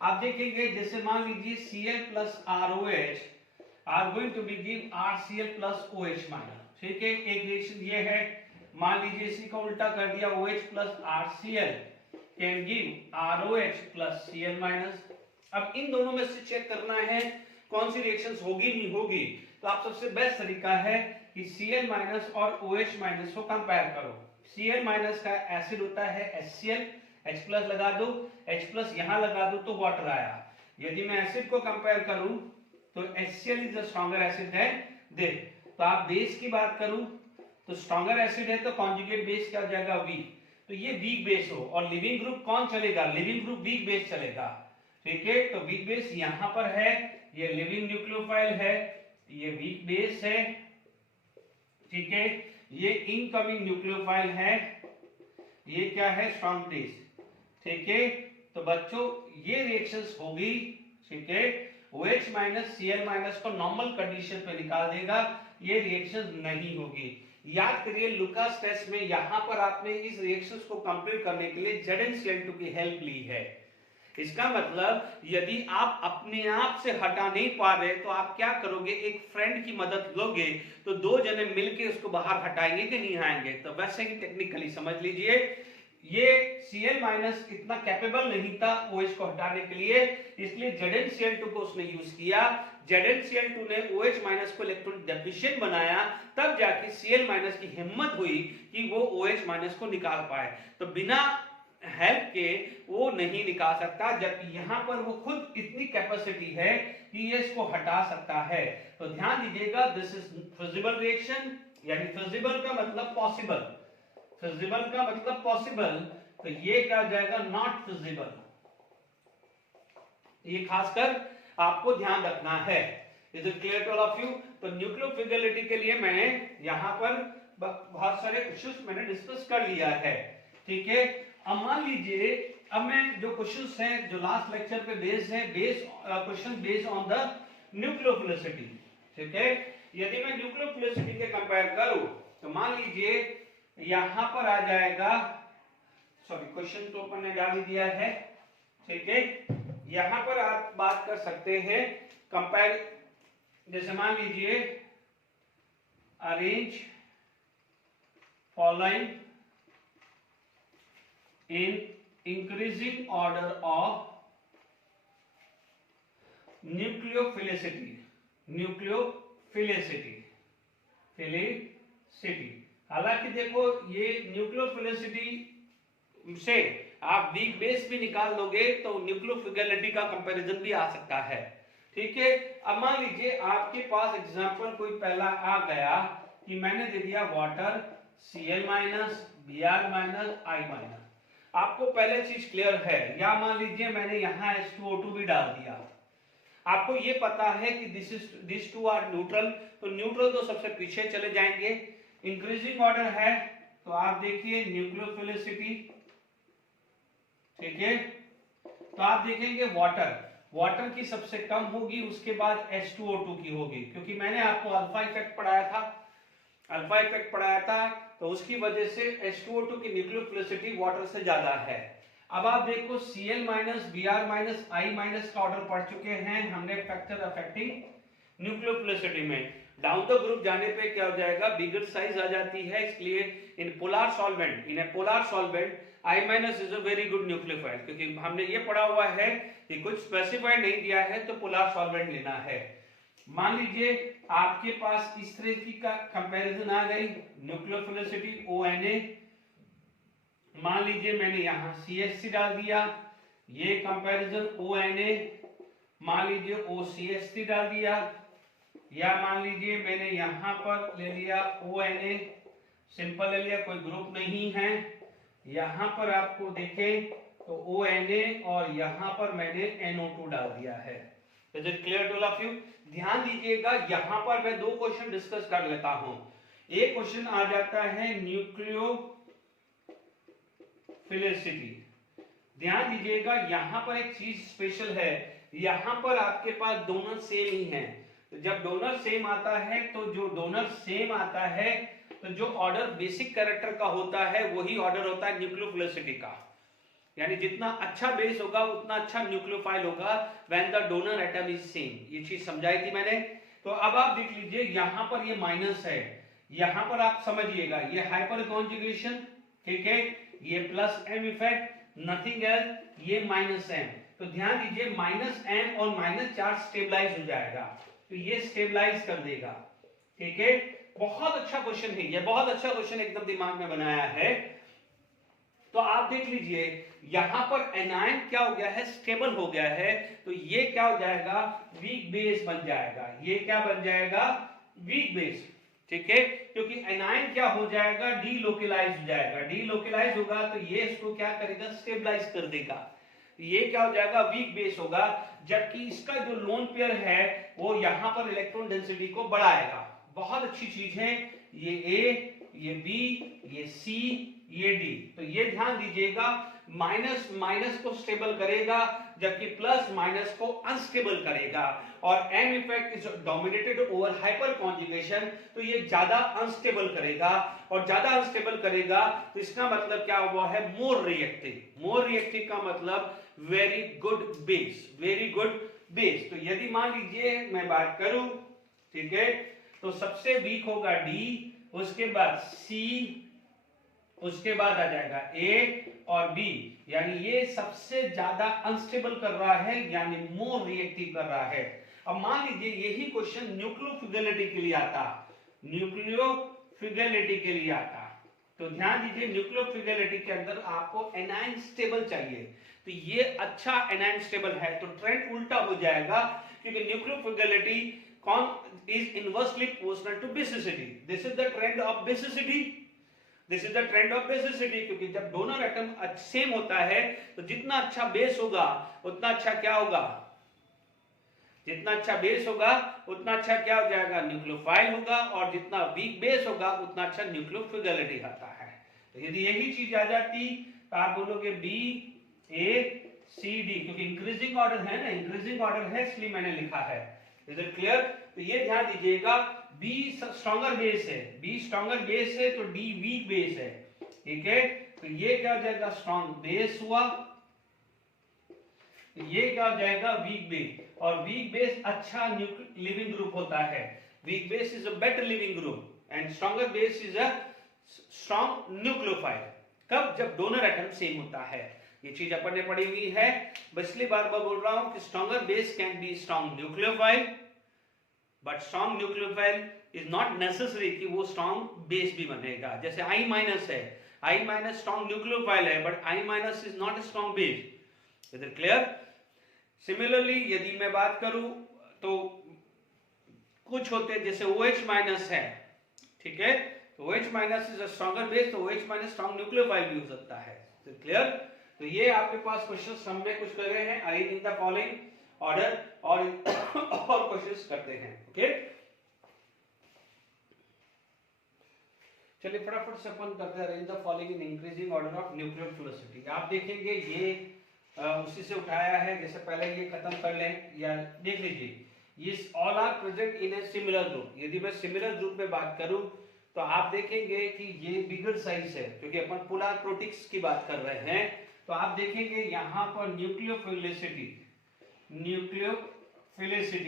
आप देखेंगे जैसे मान लीजिए Cl plus ROH are going to be give RCl plus OH minus. ठीक है, एक रिएक्शन ये है, मान लीजिए इसी का उल्टा कर दिया, OH plus RCl can give ROH plus Cl minus. अब इन दोनों में से चेक करना है कौन सी रिएक्शंस होगी नहीं होगी, तो आप सबसे बेस्ट तरीका है कि Cl माइनस और OH माइनस को कंपेयर करो। Cl माइनस का एसिड होता है HCl, H प्लस लगा दो, H प्लस यहां लगा दो तो वाटर आया। यदि मैं एसिड को कंपेयर करूं तो HCl is a stronger acid है दे। तो आप बेस की बात करूं तो स्ट्रॉन्गर एसिड है तो कॉन्जुगेट बेस क्या हो जाएगा, वीक। तो ये वीक बेस हो, और लिविंग ग्रुप कौन चलेगा, लिविंग ग्रुप वीक बेस चलेगा। ठीक है, तो वीक बेस यहां पर है, ये लिविंग न्यूक्लियोफाइल है, ये वीक बेस है। ठीक है, ये इनकमिंग न्यूक्लियोफाइल है, ये क्या है, स्ट्रॉन्ग बेस। ठीक है, तो बच्चों ये रिएक्शंस होगी। ठीक है, OH माइनस Cl माइनस को नॉर्मल कंडीशन पे निकाल देगा, ये रिएक्शन नहीं होगी। याद करिए लुकास टेस्ट में यहां पर आपने इस रिएक्शंस को कंप्लीट करने के लिए ZnCl2 की हेल्प ली है। इसका मतलब यदि आप अपने आप से हटा नहीं पा रहे तो आप क्या करोगे, एक फ्रेंड की मदद लोगे, तो दो जने मिलके उसको बाहर हटाएंगे कि नहीं आएंगे। तो वैसे ही टेक्निकली समझ लीजिए, ये Cl माइनस इतना कैपेबल नहीं था OH को हटाने के लिए, इसलिए ZnCl2 को उसने यूज किया। ZnCl2 ने OH माइनस को इलेक्ट्रॉन डेफिशिएंट बनाया, तब जाके Cl माइनस की हिम्मत हुई कि वो OH माइनस को निकाल पाए। तो बिना हेल्प के वो नहीं निकाल सकता, जबकि यहां पर वो खुद इतनी कैपेसिटी है कि ये इसको हटा सकता है। तो ध्यान दीजिएगा, दिस इज फिजिबल रिएक्शन, यानी फिजिबल का मतलब पॉसिबल, फिजिबल का मतलब पॉसिबल, तो ये क्या हो जाएगा, नॉट फिजिबल। ये खासकर आपको ध्यान रखना है। Is it clear to all of you? तो न्यूक्लियोफिलिसिटी के लिए मैंने यहाँ पर बहुत सारे क्वेश्चंस मैंने डिस्कस कर लिया है, ठीक है। अब मान लीजिए, अब मैं जो क्वेश्चंस हैं जो लास्ट लेक्चर पे बेस्ड है, question based on the nucleophilicity, ठीक है। यदि मैं न्यूक्लियोफिलिसिटी के कंपेयर करूं तो मान लीजिए यहां पर आ जाएगा, सॉरी क्वेश्चन तो अपन ने डाल दिया है, ठीक है। यहां पर आप बात कर सकते हैं कंपेयर, जैसे मान लीजिए arrange following in increasing order of nucleophilicity हालांकि देखो ये न्यूक्लियोफिलिसिटी से आप वीक बेस भी निकाल दोगे तो न्यूक्लियोफिलिसिटी का कंपैरिजन भी आ सकता है, ठीक है। अब मान लीजिए आपके पास एग्जांपल कोई पहला आ गया कि मैंने दे दिया water Cl minus Br minus I minus, आपको पहले चीज क्लियर है, या मान लीजिए मैंने यहाँ H2O2 भी डाल दिया, आपको ये पता है कि दिस टू आर न्यूट्रल, तो न्यूट्रल तो सबसे पीछे चले जाएंगे। इंक्रीजिंग ऑर्डर है तो आप देखिए न्यूक्लियोफिलिसिटी, ठीक है। तो आप देखेंगे वाटर की सबसे कम होगी, उसके बाद H2O2 की होगी, क्योंकि मैंने आपको अल्फा इफेक्ट पढ़ाया था, तो उसकी वजह से H2O2 की न्यूक्लियोफिलिसिटी वाटर से ज्यादा है। अब आप देखो Cl minus Br minus I minus का ऑर्डर पढ़ चुके हैं हमने फैक्टर अफेक्टिंग न्यूक्लियोफिलिसिटी में। डाउन द ग्रुप जाने पे क्या हो जाएगा, बिगर साइज आ जाती है, इसलिए in polar solvent I minus is a very good nucleophile, क्योंकि हमने ये पढ़ा हुआ है कि कुछ स्पेसिफाइड नहीं दिया है तो पोलर सॉल्वेंट लेना है। मान लीजिए आपके पास इस तरह की का कंपैरिजन आ गई, न्यूक्लियोफिलिसिटी ONA, मान लीजिए मैंने यहाँ CH3 डाल दिया, ये कंपैरिजन ONA, मान लीजिए OCH3 डाल दिया, या मान लीजिए मैंने यहाँ पर ले लिया ONA, सिंपल ले लिया, कोई ग्रुप नहीं है। यहाँ पर आपको देखें तो ONA और यहाँ पर मैंने NO2 डाल दिया है। Is it clear to all of you? ध्यान दीजिएगा, यहाँ पर मैं दो क्वेश्चन डिस्कस कर लेता हूं। एक क्वेश्चन आ जाता है न्यूक्लियोफिलिसिटी, ध्यान दीजिएगा यहाँ पर एक चीज स्पेशल है, यहाँ पर आपके पास डोनर सेम ही है, तो जब डोनर सेम आता है तो जो ऑर्डर बेसिक कैरेक्टर का होता है वही ऑर्डर होता है न्यूक्लियोफिलिसिटी का, यानी जितना अच्छा बेस होगा उतना अच्छा न्यूक्लियोफाइल होगा when the donor atom is same. ये चीज समझाई थी मैंने। तो अब आप देख लीजिए यहाँ पर ये माइनस है, यहाँ पर आप समझिएगा ये हाइपर कॉन्जुगेशन, ठीक है, ये plus m effect, nothing else, ये माइनस m। तो ध्यान दीजिए माइनस m और माइनस चार्ज स्टेबलाइज हो जाएगा, तो ये स्टेबलाइज कर देगा, ठीक है। बहुत अच्छा क्वेश्चन है ये, बहुत अच्छा क्वेश्चन एकदम दिमाग में बनाया है। तो आप देख लीजिए यहां पर एनायन क्या हो गया है, स्टेबल हो गया है, तो ये क्या हो जाएगा, वीक बेस बन जाएगा, ये क्या बन जाएगा, वीक बेस, ठीक है, क्योंकि एनायन क्या हो जाएगा, डीलोकलाइज हो जाएगा, डीलोकलाइज होगा तो ये इसको क्या करेगा, स्टेबलाइज कर देगा, ये क्या हो जाएगा, वीक बेस होगा, जबकि इसका जो लोन पेयर है वो यहां पर इलेक्ट्रॉन डेंसिटी को बढ़ाएगा। बहुत अच्छी चीज है, ये A, ये B, ये C, ये D। तो ये ध्यान दीजिएगा, माइनस माइनस को स्टेबल करेगा जबकि प्लस माइनस को अनस्टेबल करेगा, और M effect is dominated over hyper conjugation, तो ये ज्यादा अनस्टेबल करेगा, और ज्यादा अनस्टेबल करेगा तो इसका मतलब क्या हुआ है, मोर रिएक्टिव का मतलब very good base, very good base. तो यदि मान लीजिए मैं बात करूं, ठीक है, तो सबसे वीक होगा D, उसके बाद C, उसके बाद आ जाएगा A और B, यानी ये सबसे ज्यादा अनस्टेबल कर रहा है, यानी मोर रिएक्टिव कर रहा है। अब मान लीजिए यही क्वेश्चन न्यूक्लियोफिलिसिटी के लिए आता, तो ध्यान दीजिए न्यूक्लियोफिलिसिटी के अंदर आपको एनायन स्टेबल चाहिए, तो ये अच्छा एनायन स्टेबल है, तो ट्रेंड उल्टा हो जाएगा, क्योंकि nucleophilicity is inversely proportional to basicity. This is the trend of basicity. क्योंकि जब डोनर एटम सेम होता है तो जितना अच्छा बेस होगा उतना अच्छा क्या होगा, जितना अच्छा बेस होगा उतना अच्छा क्या हो जाएगा, न्यूक्लियोफाइल होगा, और जितना वीक बेस होगा उतना अच्छा न्यूक्लियोफिलिटी आता है। तो यदि यही चीज आ जाती तो आप बोलोगे बी ए सी डी, क्योंकि इंक्रीजिंग ऑर्डर है ना, इंक्रीजिंग ऑर्डर है इसलिए मैंने लिखा है। Is it clear? तो ये ध्यान दीजिएगा, बी स्ट्रॉन्गर बेस है, बी स्ट्रॉन्गर बेस है तो डी वीक बेस है, ठीक है। तो ये क्या हो जाएगा, स्ट्रॉन्ग बेस हुआ, ये क्या हो जाएगा, वीक बेस, और वीक बेस अच्छा लिविंग ग्रुप होता है, week base is a better leaving group and stronger base is a strong nucleophile. कब? जब डोनर एटम सेम होता है। ये चीज अपन ने पढ़ी हुई है, बस इसलिए बार बार बोल रहा हूं कि stronger base can be strong nucleophile, but strong nucleophile is not necessary कि वो स्ट्रॉन्ग बेस भी बनेगा। जैसे I माइनस है, I माइनस स्ट्रॉन्ग न्यूक्लियोफाइल है, but I minus is not a strong base. Is it clear? Similarly यदि मैं बात करूं तो कुछ होते हैं जैसे OH माइनस है, ठीक है, तो OH minus is a stronger base, तो OH माइनस स्ट्रॉन्ग न्यूक्लियोफाइल भी हो सकता है। क्लियर? तो ये आपके पास क्वेश्चंस हमने कुछ कर रहे हैं, arrange in the following order, और क्वेश्चंस करते हैं। ओके, चलिए फटाफट से अपन करते हैं arrange the following in increasing order of nucleophilicity. आप देखेंगे ये उसी से उठाया है, जैसे पहले ये खत्म कर लें, या देख लीजिए ये all are present in a similar group. यदि मैं सिमिलर ग्रुप में बात करूं तो आप देखेंगे कि ये बिगर साइज है, क्योंकि अपन पोलर प्रोटिक्स की बात कर रहे हैं। तो आप देखेंगे यहां पर न्यूक्लियोफिलिसिटी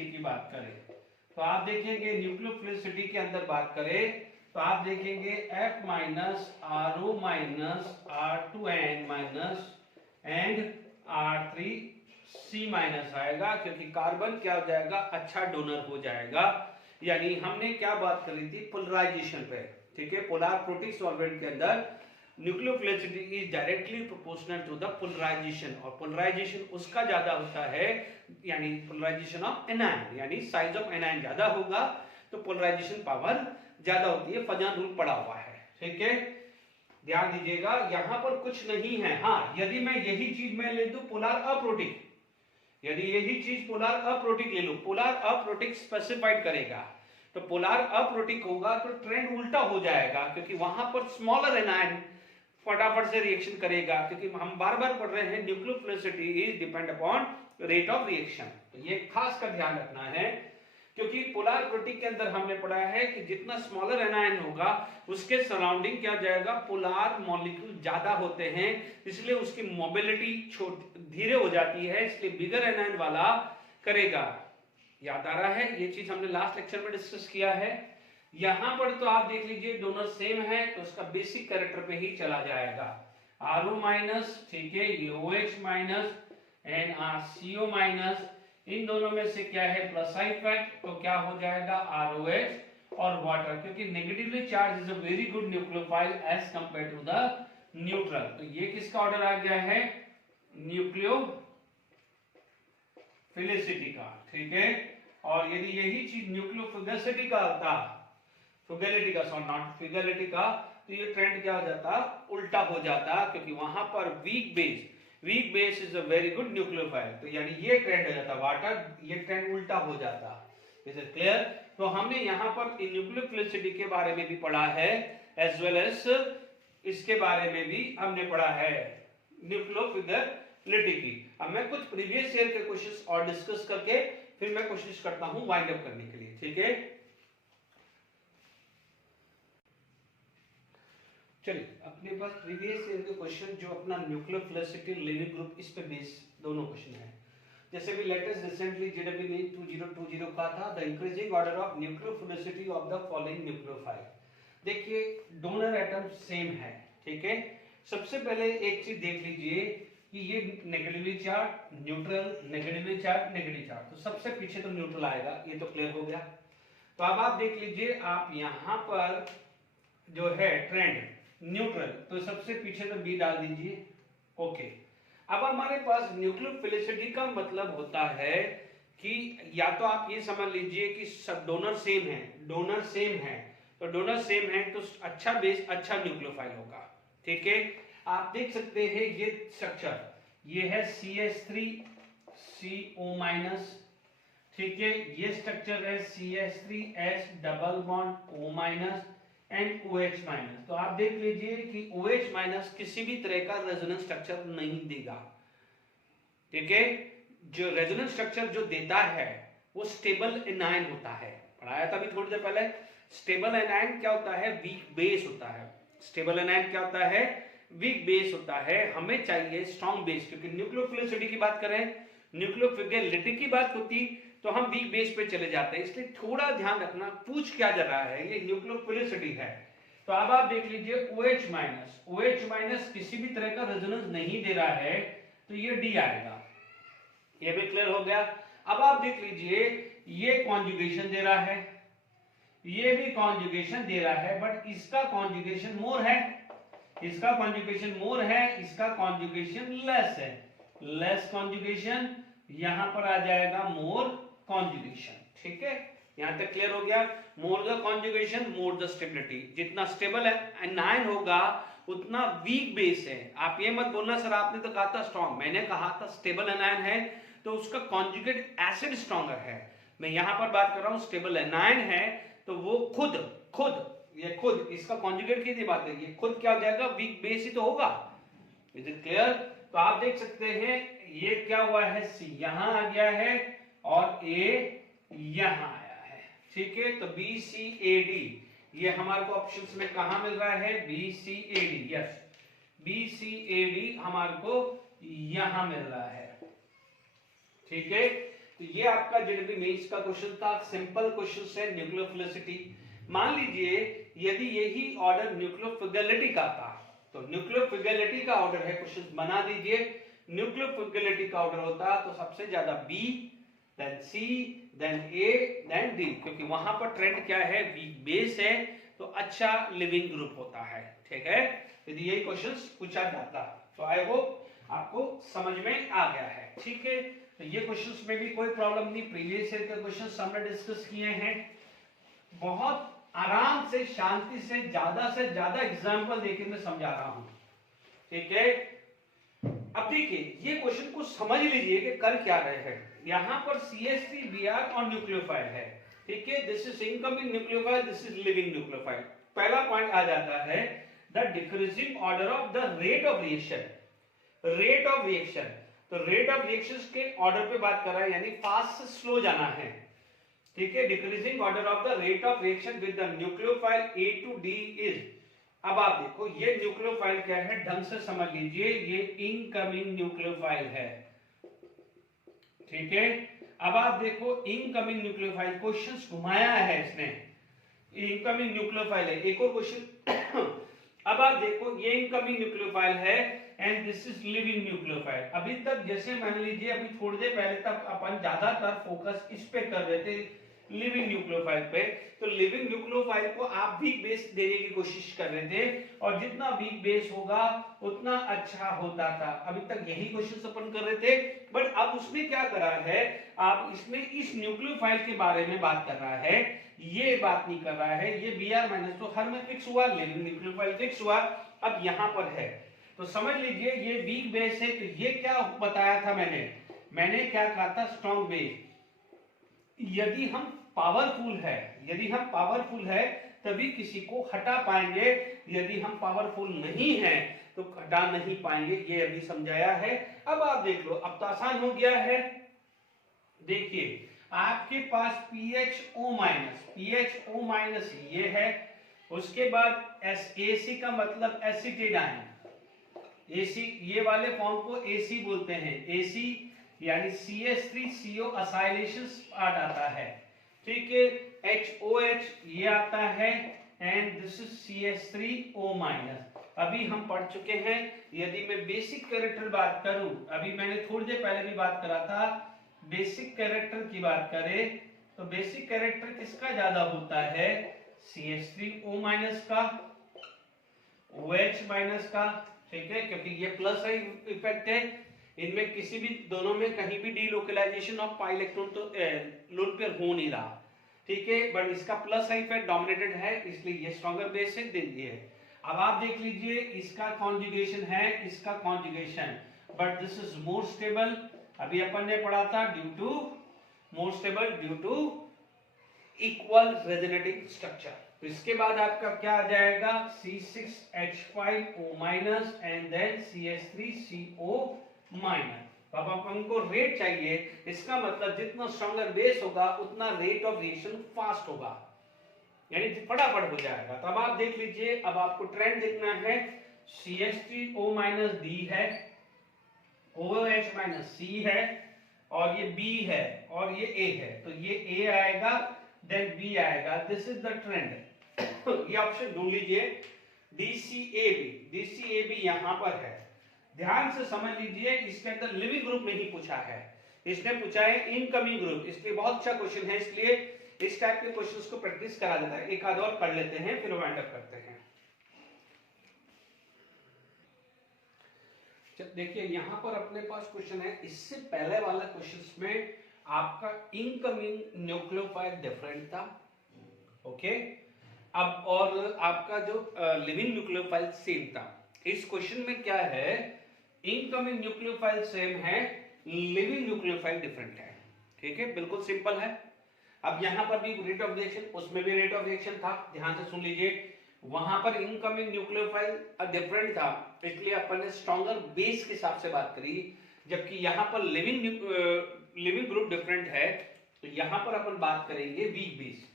की बात करें तो आप देखेंगे न्यूक्लियोफिलिसिटी के अंदर बात करें तो आप देखेंगे F minus RO minus R2N minus and R3C minus आएगा, क्योंकि कार्बन क्या हो जाएगा, अच्छा डोनर हो जाएगा। यानी हमने क्या बात करी थी, पोलराइजेशन पे, ठीक है। पोलर प्रोटिक सॉल्वेंट के अंदर nucleophilicity is directly proportional to the polarization, और पोलराइजेशन उसका ज्यादा होता है, यानी पोलराइजेशन ऑफ एनायन, यानी साइज ऑफ एनायन ज्यादा होगा तो पोलराइजेशन पावर ज्यादा होती है। फजन रूल पड़ा हुआ है, ठीक है। ध्यान दीजिएगा यहां पर कुछ नहीं है। हाँ, यदि मैं यही चीज मैं ले दूं पोलर अप्रोटिक, यदि यही चीज पोलर अप्रोटिक ले लो, पोलर अप्रोटिक स्पेसिफाइड करेगा, तो पोलर अप्रोटिक होगा तो ट्रेंड उल्टा हो जाएगा, क्योंकि वहां पर स्मॉलर एनायन फटाफट से रिएक्शन करेगा, क्योंकि हम बार बार पढ़ रहे हैं nucleophilicity is depend upon rate of reaction. तो ये खास कर ध्यान रखना है, क्योंकि पोलर प्रोटिक के अंदर हमने पढ़ा है कि जितना स्मॉलर एनायन होगा उसके सराउंडिंग क्या जाएगा, पोलर मॉलिक्यूल ज्यादा होते हैं, इसलिए उसकी मोबिलिटी धीरे हो जाती है, इसलिए बिगर एनायन वाला करेगा। याद आ रहा है? ये चीज हमने लास्ट लेक्चर में डिस्कस किया है। यहां पर तो आप देख लीजिए डोनर सेम है तो उसका बेसिक कैरेक्टर पे ही चला जाएगा, RO माइनस, ठीक है, ये OH minus and RCO minus, इन दोनों में से क्या है प्लस साइन फैक्ट, तो क्या हो जाएगा ROH और वाटर, क्योंकि negatively charge is a very good nucleophile as compare to the neutral. तो ये किसका ऑर्डर आ गया है, न्यूक्लियोफिलिसिटी का, ठीक है। और यदि यही चीज न्यूक्लियोफिलिसिटी का था, फिगलिटी का, सॉरी नॉट फिगलिटी का, तो ये ट्रेंड क्या हो जाता, उल्टा हो जाता, क्योंकि वहां पर week base is a very good nucleophile, तो यानी ये ट्रेंड हो जाता वाटर, ये ट्रेंड उल्टा हो जाता। Is it clear? तो हमने यहाँ पर न्यूक्लियोफिलिसिटी के बारे में भी पढ़ा है, एज वेल एज इसके बारे में भी हमने पढ़ा है, न्यूक्लियोफिलिसिटी की। अब मैं कुछ प्रीवियस ईयर के क्वेश्चंस और डिस्कस करके फिर मैं कोशिश करता हूं वाइंड अप करने के लिए, ठीक है। चलिए अपने पास प्रीवियस ईयर के क्वेश्चन जो अपना न्यूक्लियोफिलिसिटी लिविंग ग्रुप, इस पे बेस दोनों क्वेश्चन है। जैसे भी लेटेस्ट रिसेंटली JEE नीट 2020 का था, the increasing order of nucleophilicity of the following nucleophile. देखिए डोनर एटम सेम है, ठीक है। सबसे पहले एक चीज देख लीजिए कि ये negatively charge, neutral, negatively charge, negative charge, तो सबसे पीछे तो न्यूट्रल आएगा, ये तो क्लियर हो गया। तो अब आप देख लीजिए, आप यहां पर जो है ट्रेंड न्यूट्रल, तो सबसे पीछे तो बी डाल दीजिए, ओके। अब हमारे पास न्यूक्लियोफिलिसिटी का मतलब होता है कि या तो आप ये समझ लीजिए कि सब डोनर सेम है, डोनर सेम है, तो डोनर सेम है तो अच्छा बेस अच्छा न्यूक्लियोफाइल होगा, ठीक है। आप देख सकते हैं ये स्ट्रक्चर, ये है CH3CO-, ठीक है, ये स्ट्रक्चर है CH3H double bond O- and OH-। तो आप देख लीजिए कि OH- किसी भी तरह का रेजोनेंस स्ट्रक्चर नहीं देगा। ठीक है, जो रेजोनेंस स्ट्रक्चर जो देता है वो स्टेबल एनायन होता है। पढ़ाया था अभी थोड़ी देर पहले। स्टेबल एनायन क्या होता है? वीक बेस होता है। स्टेबल एनायन क्या होता है? वीक बेस होता है। हमें चाहिए स्ट्रॉन्ग बेस, क्योंकि न्यूक्लियोफिलिसिटी की बात करें, न्यूक्लियोफिलिसिटी की बात होती तो हम वीक बेस पे चले जाते हैं। इसलिए थोड़ा ध्यान रखना, पूछ क्या जा रहा है, ये न्यूक्लियोफिलिसिटी है। तो अब आप देख लीजिए OH- किसी भी तरह का रेजोनेंस नहीं दे रहा है, तो ये D आएगा। ये भी क्लियर हो गया। अब आप देख लीजिए ये कॉन्जुगेशन दे रहा है, ये भी कॉन्जुगेशन दे रहा है, बट इसका कॉन्जुगेशन मोर है, इसका कॉन्जुगेशन मोर है, इसका कॉन्जुगेशन लेस है। लेस कॉन्जुगेशन, यहां पर आ जाएगा मोर कॉन्जुगेशन। ठीक है, यहां तक क्लियर हो गया। More the conjugation more the stability. जितना स्टेबल है एनायन होगा उतना वीक बेस है। आप ये मत बोलना सर आपने तो कहा था स्ट्रॉन्ग, मैंने कहा था स्टेबल एनायन है तो उसका कॉन्जुगेट एसिड स्ट्रॉन्गर है। मैं यहां पर बात कर रहा हूं स्टेबल एनायन है तो वो खुद इसका कॉन्जुगेट की बात है, ये खुद क्या हो जाएगा? वीक बेस ही तो होगा। Is it clear? तो आप देख सकते हैं ये क्या हुआ है, C यहां आ गया है और A यहां आया है। ठीक है, तो BCAD ये हमारे को ऑप्शंस में कहां मिल रहा है? BCAD, यस, BCAD हमारे को यहां मिल रहा है। ठीक है, तो ये आपका जेडब्ल्यू मेंस का क्वेश्चन था। सिंपल क्वेश्चन है न्यूक्लियोफिलिसिटी। मान लीजिए यदि यही ऑर्डर न्यूक्लियोफिलिटी का था, तो न्यूक्लियोफिलिटी का ऑर्डर है, क्वेश्चन बना दीजिए। न्यूक्लियोफिलिटी का ऑर्डर होता तो सबसे ज्यादा B, then C, then A, then D, क्योंकि वहां पर ट्रेंड क्या है? वीक बेस है, तो अच्छा लिविंग ग्रुप होता है। ठीक है, यदि यही क्वेश्चन पूछा जाता तो आई होप आपको समझ में आ गया है। ठीक है, तो ये क्वेश्चंस में भी कोई प्रॉब्लम नहीं। प्रीवियस ईयर के क्वेश्चंस हमने डिस्कस किए हैं, बहुत आराम से शांति से ज्यादा एग्जांपल देके मैं समझा रहा हूं। ठीक है, अब देखिए ये क्वेश्चन को समझ लीजिए कि कर क्या रहे हैं। यहां पर CH3Br और न्यूक्लियोफाइल है। ठीक है, this is incoming nucleophile, this is living nucleophile. पहला पॉइंट आ जाता है the decreasing order of the rate of reaction. Rate of reaction, तो रेट ऑफ रिएक्शन के ऑर्डर पे बात कर रहा है, यानी फास्ट से स्लो जाना है। ठीक है, decreasing order of the rate of reaction with the nucleophile A to D is. अब आप देखो ये न्यूक्लियोफाइल क्या है, ढंग से समझ लीजिए, ये इनकमिंग न्यूक्लियोफाइल है। ठीक है, अब आप देखो इनकमिंग न्यूक्लियोफाइल, क्वेश्चंस घुमाया है इसने, इनकमिंग न्यूक्लियोफाइल है। एक और क्वेश्चन अब आप देखो ये इनकमिंग न्यूक्लियोफाइल है and this is living nucleophile. अभी तक जैसे मान लीजिए अभी थोड़ी देर पहले तक अपन ज्यादातर फोकस इस पे कर रहे थे, लिविंग न्यूक्लियोफाइल पे। तो लिविंग न्यूक्लियोफाइल को आप वीक बेस देने की कोशिश कर रहे थे और जितना वीक बेस होगा उतना अच्छा होता था। अभी तक यही क्वेश्चन अपन कर रहे थे, बट अब उसने क्या करा है, आप इसमें इस न्यूक्लियोफाइल के बारे में बात कर रहा है, ये बात नहीं कर रहा है। ये Br- तो हर में फिक्स हुआ, लिविंग न्यूक्लियोफाइल फिक्स हुआ, अब यहां पर है। तो समझ लीजिए ये वीक बेस है। तो ये क्या बताया था मैंने क्या कहा था? Strong base. यदि हम पावरफुल है तभी किसी को हटा पाएंगे, यदि हम पावरफुल नहीं है तो हटा नहीं पाएंगे, ये अभी समझाया है। अब आप देख लो, अब तो आसान हो गया है। देखिए आपके पास PHO- ये है, उसके बाद AC का मतलब एसिटेट आयन, AC ये वाले फॉर्म को AC बोलते हैं, AC यानी CH3CO असाइलेशन पार्ट आता है। ठीक है, HOH ये आता है एंड दिस इज CH3O-। अभी हम पढ़ चुके हैं। यदि मैं बेसिक कैरेक्टर बात करूं, अभी मैंने थोड़ी देर पहले भी बात करा था, बेसिक कैरेक्टर की बात करें तो बेसिक कैरेक्टर किसका ज्यादा होता है? CH3O- का, OH- का। ठीक है, क्योंकि ये प्लस इफेक्ट है, इनमें किसी भी दोनों में कहीं भी डीलोकलाइजेशन ऑफ पाई इलेक्ट्रॉन तो लोन पेयर हो नहीं रहा। ठीक है, बट इसका प्लस इफेक्ट डोमिनेटेड है, इसलिए ये स्ट्रॉन्गर बेस है, दिन ये है। अब आप देख लीजिए इसका कॉन्जुगेशन है, इसका conjugation, but this is more stable. अभी अपन ने पढ़ा था due to more stable due to equal resonating structure. तो इसके बाद आपका क्या आ जाएगा, C6H5O- एंड देन CH3CO-। अब हमको रेट चाहिए, इसका मतलब जितना स्ट्रॉन्गर बेस होगा उतना रेट ऑफ रिएक्शन फास्ट होगा, यानी फटाफट हो जाएगा। तो अब आप देख लीजिए, अब आपको ट्रेंड देखना है, CH3O- D है, OH- C है, और ये B है, और ये A है। तो ये A आएगा, देन B आएगा, दिस इज द ट्रेंड। ये ऑप्शन ढूंढ लीजिए, DCAB यहां पर है। ध्यान से समझ लीजिए, इसके अंदर लिविंग ग्रुप नहीं पूछा है, इसने पूछा है इनकमिंग ग्रुप, इसलिए बहुत अच्छा क्वेश्चन है, इसलिए इस टाइप के क्वेश्चंस को प्रैक्टिस करा देता है। एक आध और कर लेते हैं, फिर वाइंड अप करते हैं। देखिए यहां पर अपने पास क्वेश्चन है, इससे पहले वाला क्वेश्चन में आपका इनकमिंग न्यूक्लियोफाइल डिफरेंट था, ओके। अब और आपका जो लिविंग न्यूक्लियोफाइल सेम था। इस क्वेश्चन में क्या है, इनकमिंग न्यूक्लियोफाइल सेम है, लिविंग न्यूक्लियोफाइल डिफरेंट है, ठीक है, बिल्कुल सिंपल है। अब यहां पर भी रेट ऑफ रिएक्शन, उसमें भी रेट ऑफ रिएक्शन था, ध्यान से सुन लीजिए। वहां पर इनकमिंग न्यूक्लियोफाइल डिफरेंट था, इसलिए अपन ने स्ट्रॉन्गर बेस के हिसाब से बात करी, जबकि यहां पर लिविंग ग्रुप डिफरेंट है, तो यहां पर अपन बात करेंगे वीक बेस।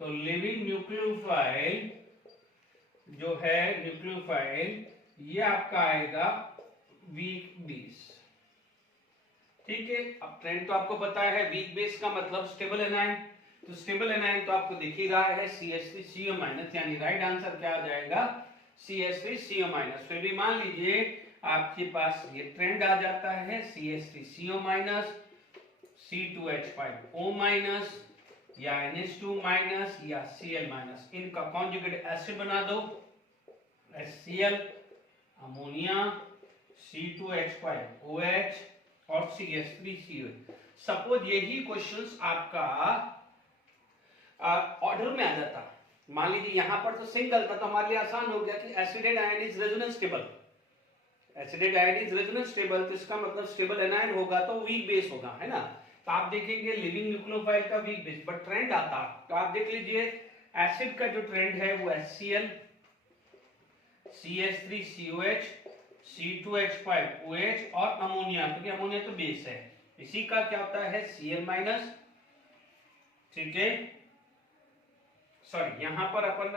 तो लिविंग न्यूक्लियोफाइल जो है, न्यूक्लियोफाइल ये आपका आएगा वीक बेस, ठीक है। अब ट्रेंड तो आपको पता है, वीक बेस का मतलब स्टेबल एनायन, तो स्टेबल एनायन तो आपको दिख ही रहा है, CH3CO-, यानी राइट आंसर क्या आ जाएगा, CH3CO-। फिर भी मान लीजिए आपके पास ये ट्रेंड आ जाता है, CH3CO-, C2H5O- या NH2- या Cl-, इनका कॉन्जुगेट एसिड बना दो, HCl, अमोनिया, C2H5OH और CH3CO। सपोज यही क्वेश्चंस आपका ऑर्डर में आ जाता, मान लीजिए यहां पर तो सिंगल था, तो हमारे लिए आसान हो गया कि acetate ion is resonance stable, acetate ion is resonance stable, तो इसका मतलब स्टेबल एनायन होगा तो वीक बेस होगा, है ना। तो आप देखेंगे लिविंग न्यूक्लियोफाइल का वीक बेस, बट ट्रेंड आता, तो आप देख लीजिए एसिड का जो ट्रेंड है वो HCl, CH3COH, C2H5OH और अमोनिया, क्योंकि अमोनिया तो बेस है, इसी का क्या होता है Cl-, ठीक है, सॉरी यहां पर अपन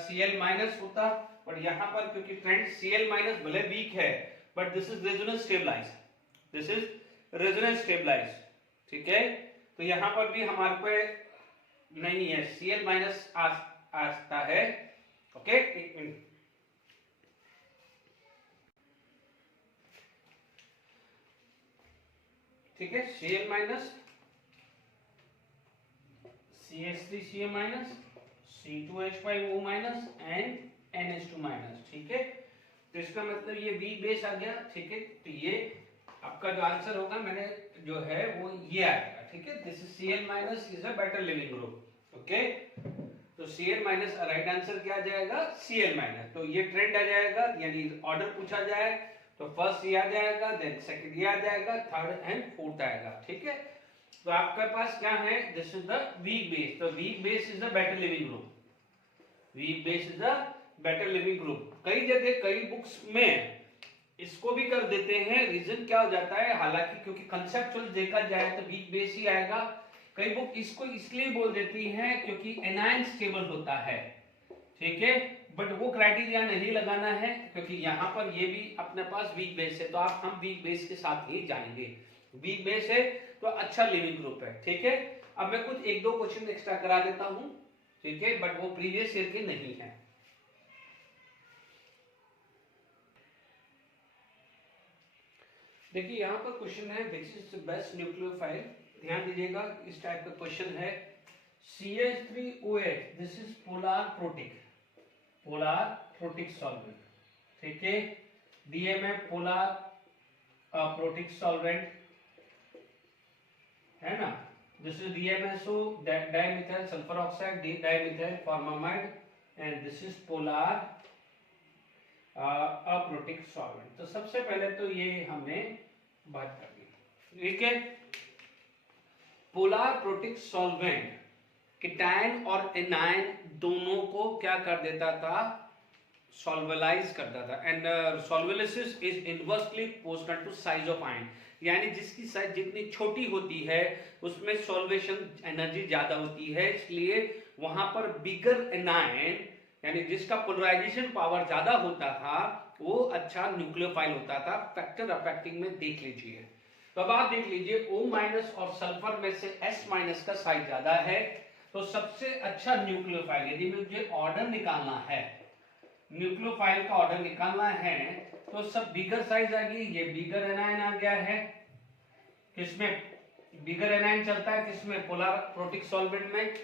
Cl- होता, बट यहां पर क्योंकि ट्रेंड Cl- भले वीक है, but this is resonance stabilize, this is resonance stabilize, ठीक है। तो यहां पर भी हमारे पे नहीं है, Cl- आता है, ओके। ठीक है, Cl-, CH3CO-, C2H5O- and NH2-, ठीक है। तो इसका मतलब ये वी बेस आ गया, ठीक है। तो ये आपका जो आंसर होगा, मैंने जो है वो ये आएगा, ठीक है। This is Cl- is a better leaving group, okay. तो Cl- राइट आंसर क्या आ जाएगा, Cl-। तो ये ट्रेंड आ जाएगा, यानी ऑर्डर पूछा जाए तो फर्स्ट ये आ जाएगा, देन सेकंड ये आ जाएगा, थर्ड एंड फोर्थ आएगा, ठीक है। तो आपके पास क्या है, this is the weak base, तो weak base is the better leaving group, weak base is the better leaving group. कई जगह कई बुक्स में इसको भी कर देते हैं, रीजन क्या हो जाता है, हालांकि क्योंकि कंसेप्चुअल देखा जाए तो वीक बेस ही आएगा, कई बुक इसको इसलिए बोल देती हैं क्योंकि एनायन स्टेबल होता है, ठीक है। बट वो क्राइटेरिया नहीं लगाना है, क्योंकि यहां पर ये भी अपने पास वीक बेस है, तो आप हम वीक बेस के साथ ही जाएंगे, वीक बेस है तो अच्छा लिविंग ग्रुप है, ठीक है। अब मैं कुछ एक दो क्वेश्चन एक्स्ट्रा करा देता हूं, ठीक है, बट वो प्रीवियस ईयर के नहीं है। देखिए यहां पर क्वेश्चन है, which is the best nucleophile, ध्यान दीजिएगा, इस टाइप का क्वेश्चन है। CH3OH, this is polar protic solvent, ठीक है। DMF पोलर प्रोटिक सॉल्वेंट, है ना। This is DMSO, dimethyl sulphur oxide, dimethyl formamide, and this is polar aprotic solvent. तो सबसे पहले तो ये हमने बात कर ली, ठीक है। पोलर प्रोटिक सॉल्वेंट कीटायन और एनायन दोनों को क्या कर देता था, सॉल्वलाइज करता था। And solvolysis is inversely proportional to size of ion, यानी जिसकी साइज जितनी छोटी होती है उसमें सॉल्वेशन एनर्जी ज्यादा होती है, इसलिए वहां पर बिगर एनायन यानी जिसका पोलराइजेशन पावर ज्यादा होता था वो अच्छा न्यूक्लियोफाइल होता था। फैक्टर अफेक्टिंग में देख लीजिए। तो अब आप देख लीजिए O- और सल्फर में से S- का साइज ज्यादा है, तो सबसे अच्छा न्यूक्लियोफाइल यदि मुझे ऑर्डर निकालना है, न्यूक्लियोफाइल का ऑर्डर निकालना है, तो सब बिगर साइज आ गई। ये बिगर एनायन आ गया है, किसमें बिगर एनायन चलता है, किसमें पोलर प्रोटिक सॉल्वेंट में,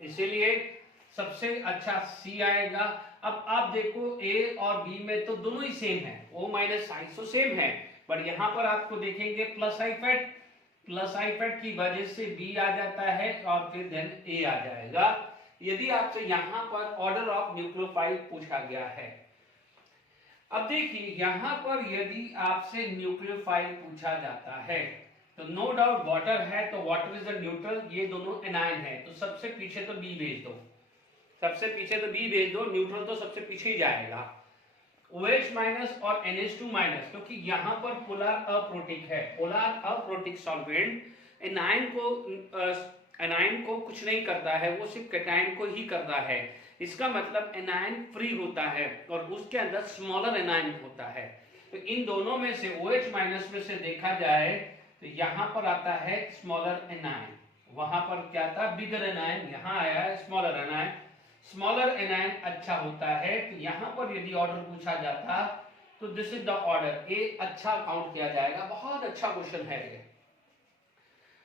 इसीलिए सबसे अच्छा C आएगा। अब आप देखो A और B में तो दोनों ही सेम है, O- साइज तो सेम है, बट यहां पर आपको देखेंगे प्लस आई फैट की वजह से B आ जाता है और फिर देन A आ जाएगा। यदि आपसे यहां पर ऑर्डर ऑफ न्यूक्लियोफाइल पूछा गया है, अब देखिए यहां पर यदि आपसे न्यूक्लियोफाइल पूछा जाता है तो नो डाउट वाटर है, तो वाटर इज अ न्यूट्रल, ये दोनों एनायन है, तो सबसे पीछे तो B भेज दो, सबसे पीछे तो B भेज दो, न्यूट्रल तो सबसे पीछे ही जाएगा। OH- और NH2- क्योंकि यहां पर पोलर अप्रोटिक है, पोलर अप्रोटिक सॉल्वेंट एनायन को कुछ नहीं करता है, वो सिर्फ कैटायन को ही करता है। इसका मतलब एनायन फ्री होता है और उसके अंदर स्मॉलर एनायन होता है। तो इन दोनों में से OH- में से देखा जाए तो यहां पर आता है स्मॉलर एनायन, वहां पर क्या था बिगर एनायन, यहां आया है स्मॉलर एनायन। स्मॉलर एनायन अच्छा होता है, तो यहां पर यदि ऑर्डर पूछा जाता तो दिस इज द ऑर्डर, ए अच्छा काउंट किया जाएगा। बहुत अच्छा क्वेश्चन है ये।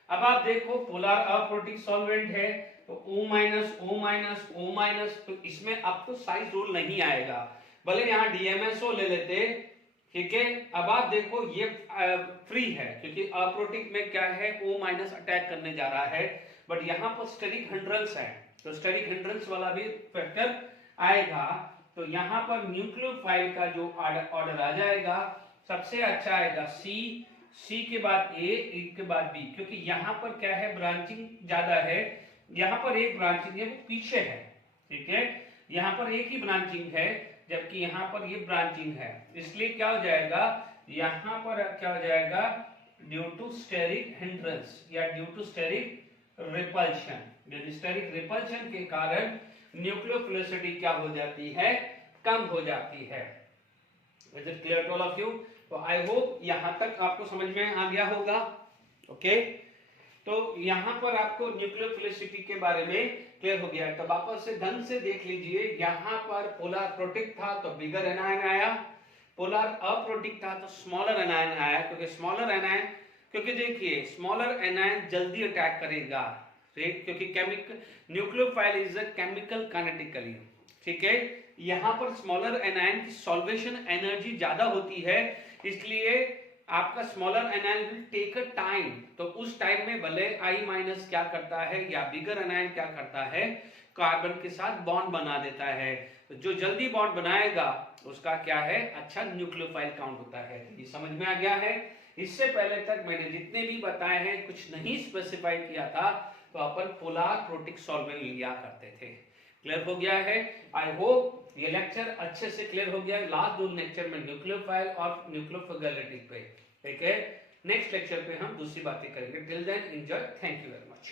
अब आप देखो पोलर अप्रोटिक सॉल्वेंट है तो O-, तो इसमें अब तो साइज रूल नहीं आएगा, भले यहां DMSO ले लेते, ठीक है। अब आप देखो ये फ्री है क्योंकि अप्रोटिक में क्या है O- अटैक करने जा रहा है, बट यहां पर स्टेरिक हिंड्रेंस है, तो स्टेरिक हिंड्रेंस वाला भी फैक्टर आएगा। तो यहां पर न्यूक्लियोफाइल का जो ऑर्डर आ जाएगा सबसे अच्छा आएगा C के बाद A के बाद B, क्योंकि यहां पर क्या है ब्रांचिंग ज्यादा है, यहां पर एक ब्रांचिंग है वो पीछे है, ठीक है, यहां पर एक ही ब्रांचिंग है जबकि यहां पर ये ब्रांचिंग है, इसलिए क्या हो जाएगा यहां पर क्या हो जाएगा ड्यू टू स्टेरिक हिंड्रेंस या due to steric repulsion, steric repulsion के कारण न्यूक्लियोफिलिसिटी क्या हो जाती है, कम हो जाती है। Is it clear to all of you? तो आई होप यहां तक आपको समझ में आ गया होगा। ओके तो यहां पर आपको न्यूक्लियोफिलिसिटी के बारे में क्लियर हो गया है। तो वापस से ढंग से देख लीजिए, यहां पर पोलर प्रोटिक था तो बिगर एनायन आया, पोलर अप्रोटिक था तो स्मॉलर एनायन आया, क्योंकि स्मॉलर एनायन, क्योंकि देखिए स्मॉलर एनायन जल्दी अटैक करेगा, क्योंकि chemical nucleophile is a chemical kinetically, ठीक है। यहां पर स्मॉलर एनायन की सॉल्वेशन एनर्जी ज्यादा होती है, इसलिए आपका smaller anion will take a time, तो उस टाइम में भले I- क्या करता है या बिगर एनायन क्या करता है, कार्बन के साथ बॉन्ड बना देता है, तो जो जल्दी बॉन्ड बनाएगा उसका क्या है अच्छा न्यूक्लियोफाइल काउंट होता है। ये समझ में आ गया है? इससे पहले तक मैंने जितने भी बताए हैं कुछ नहीं स्पेसिफाई किया था, तो अपन पोलर प्रोटिक सॉल्वेंट लिया करते थे। क्लियर हो गया है? आई होप ये लेक्चर अच्छे से क्लियर हो गया है। लास्ट 2 लेक्चर में न्यूक्लियोफाइल और न्यूक्लियोफिलिसिटी पे, ठीक है। नेक्स्ट लेक्चर पे हम दूसरी बातें करेंगे। Till then enjoy, thank you very much.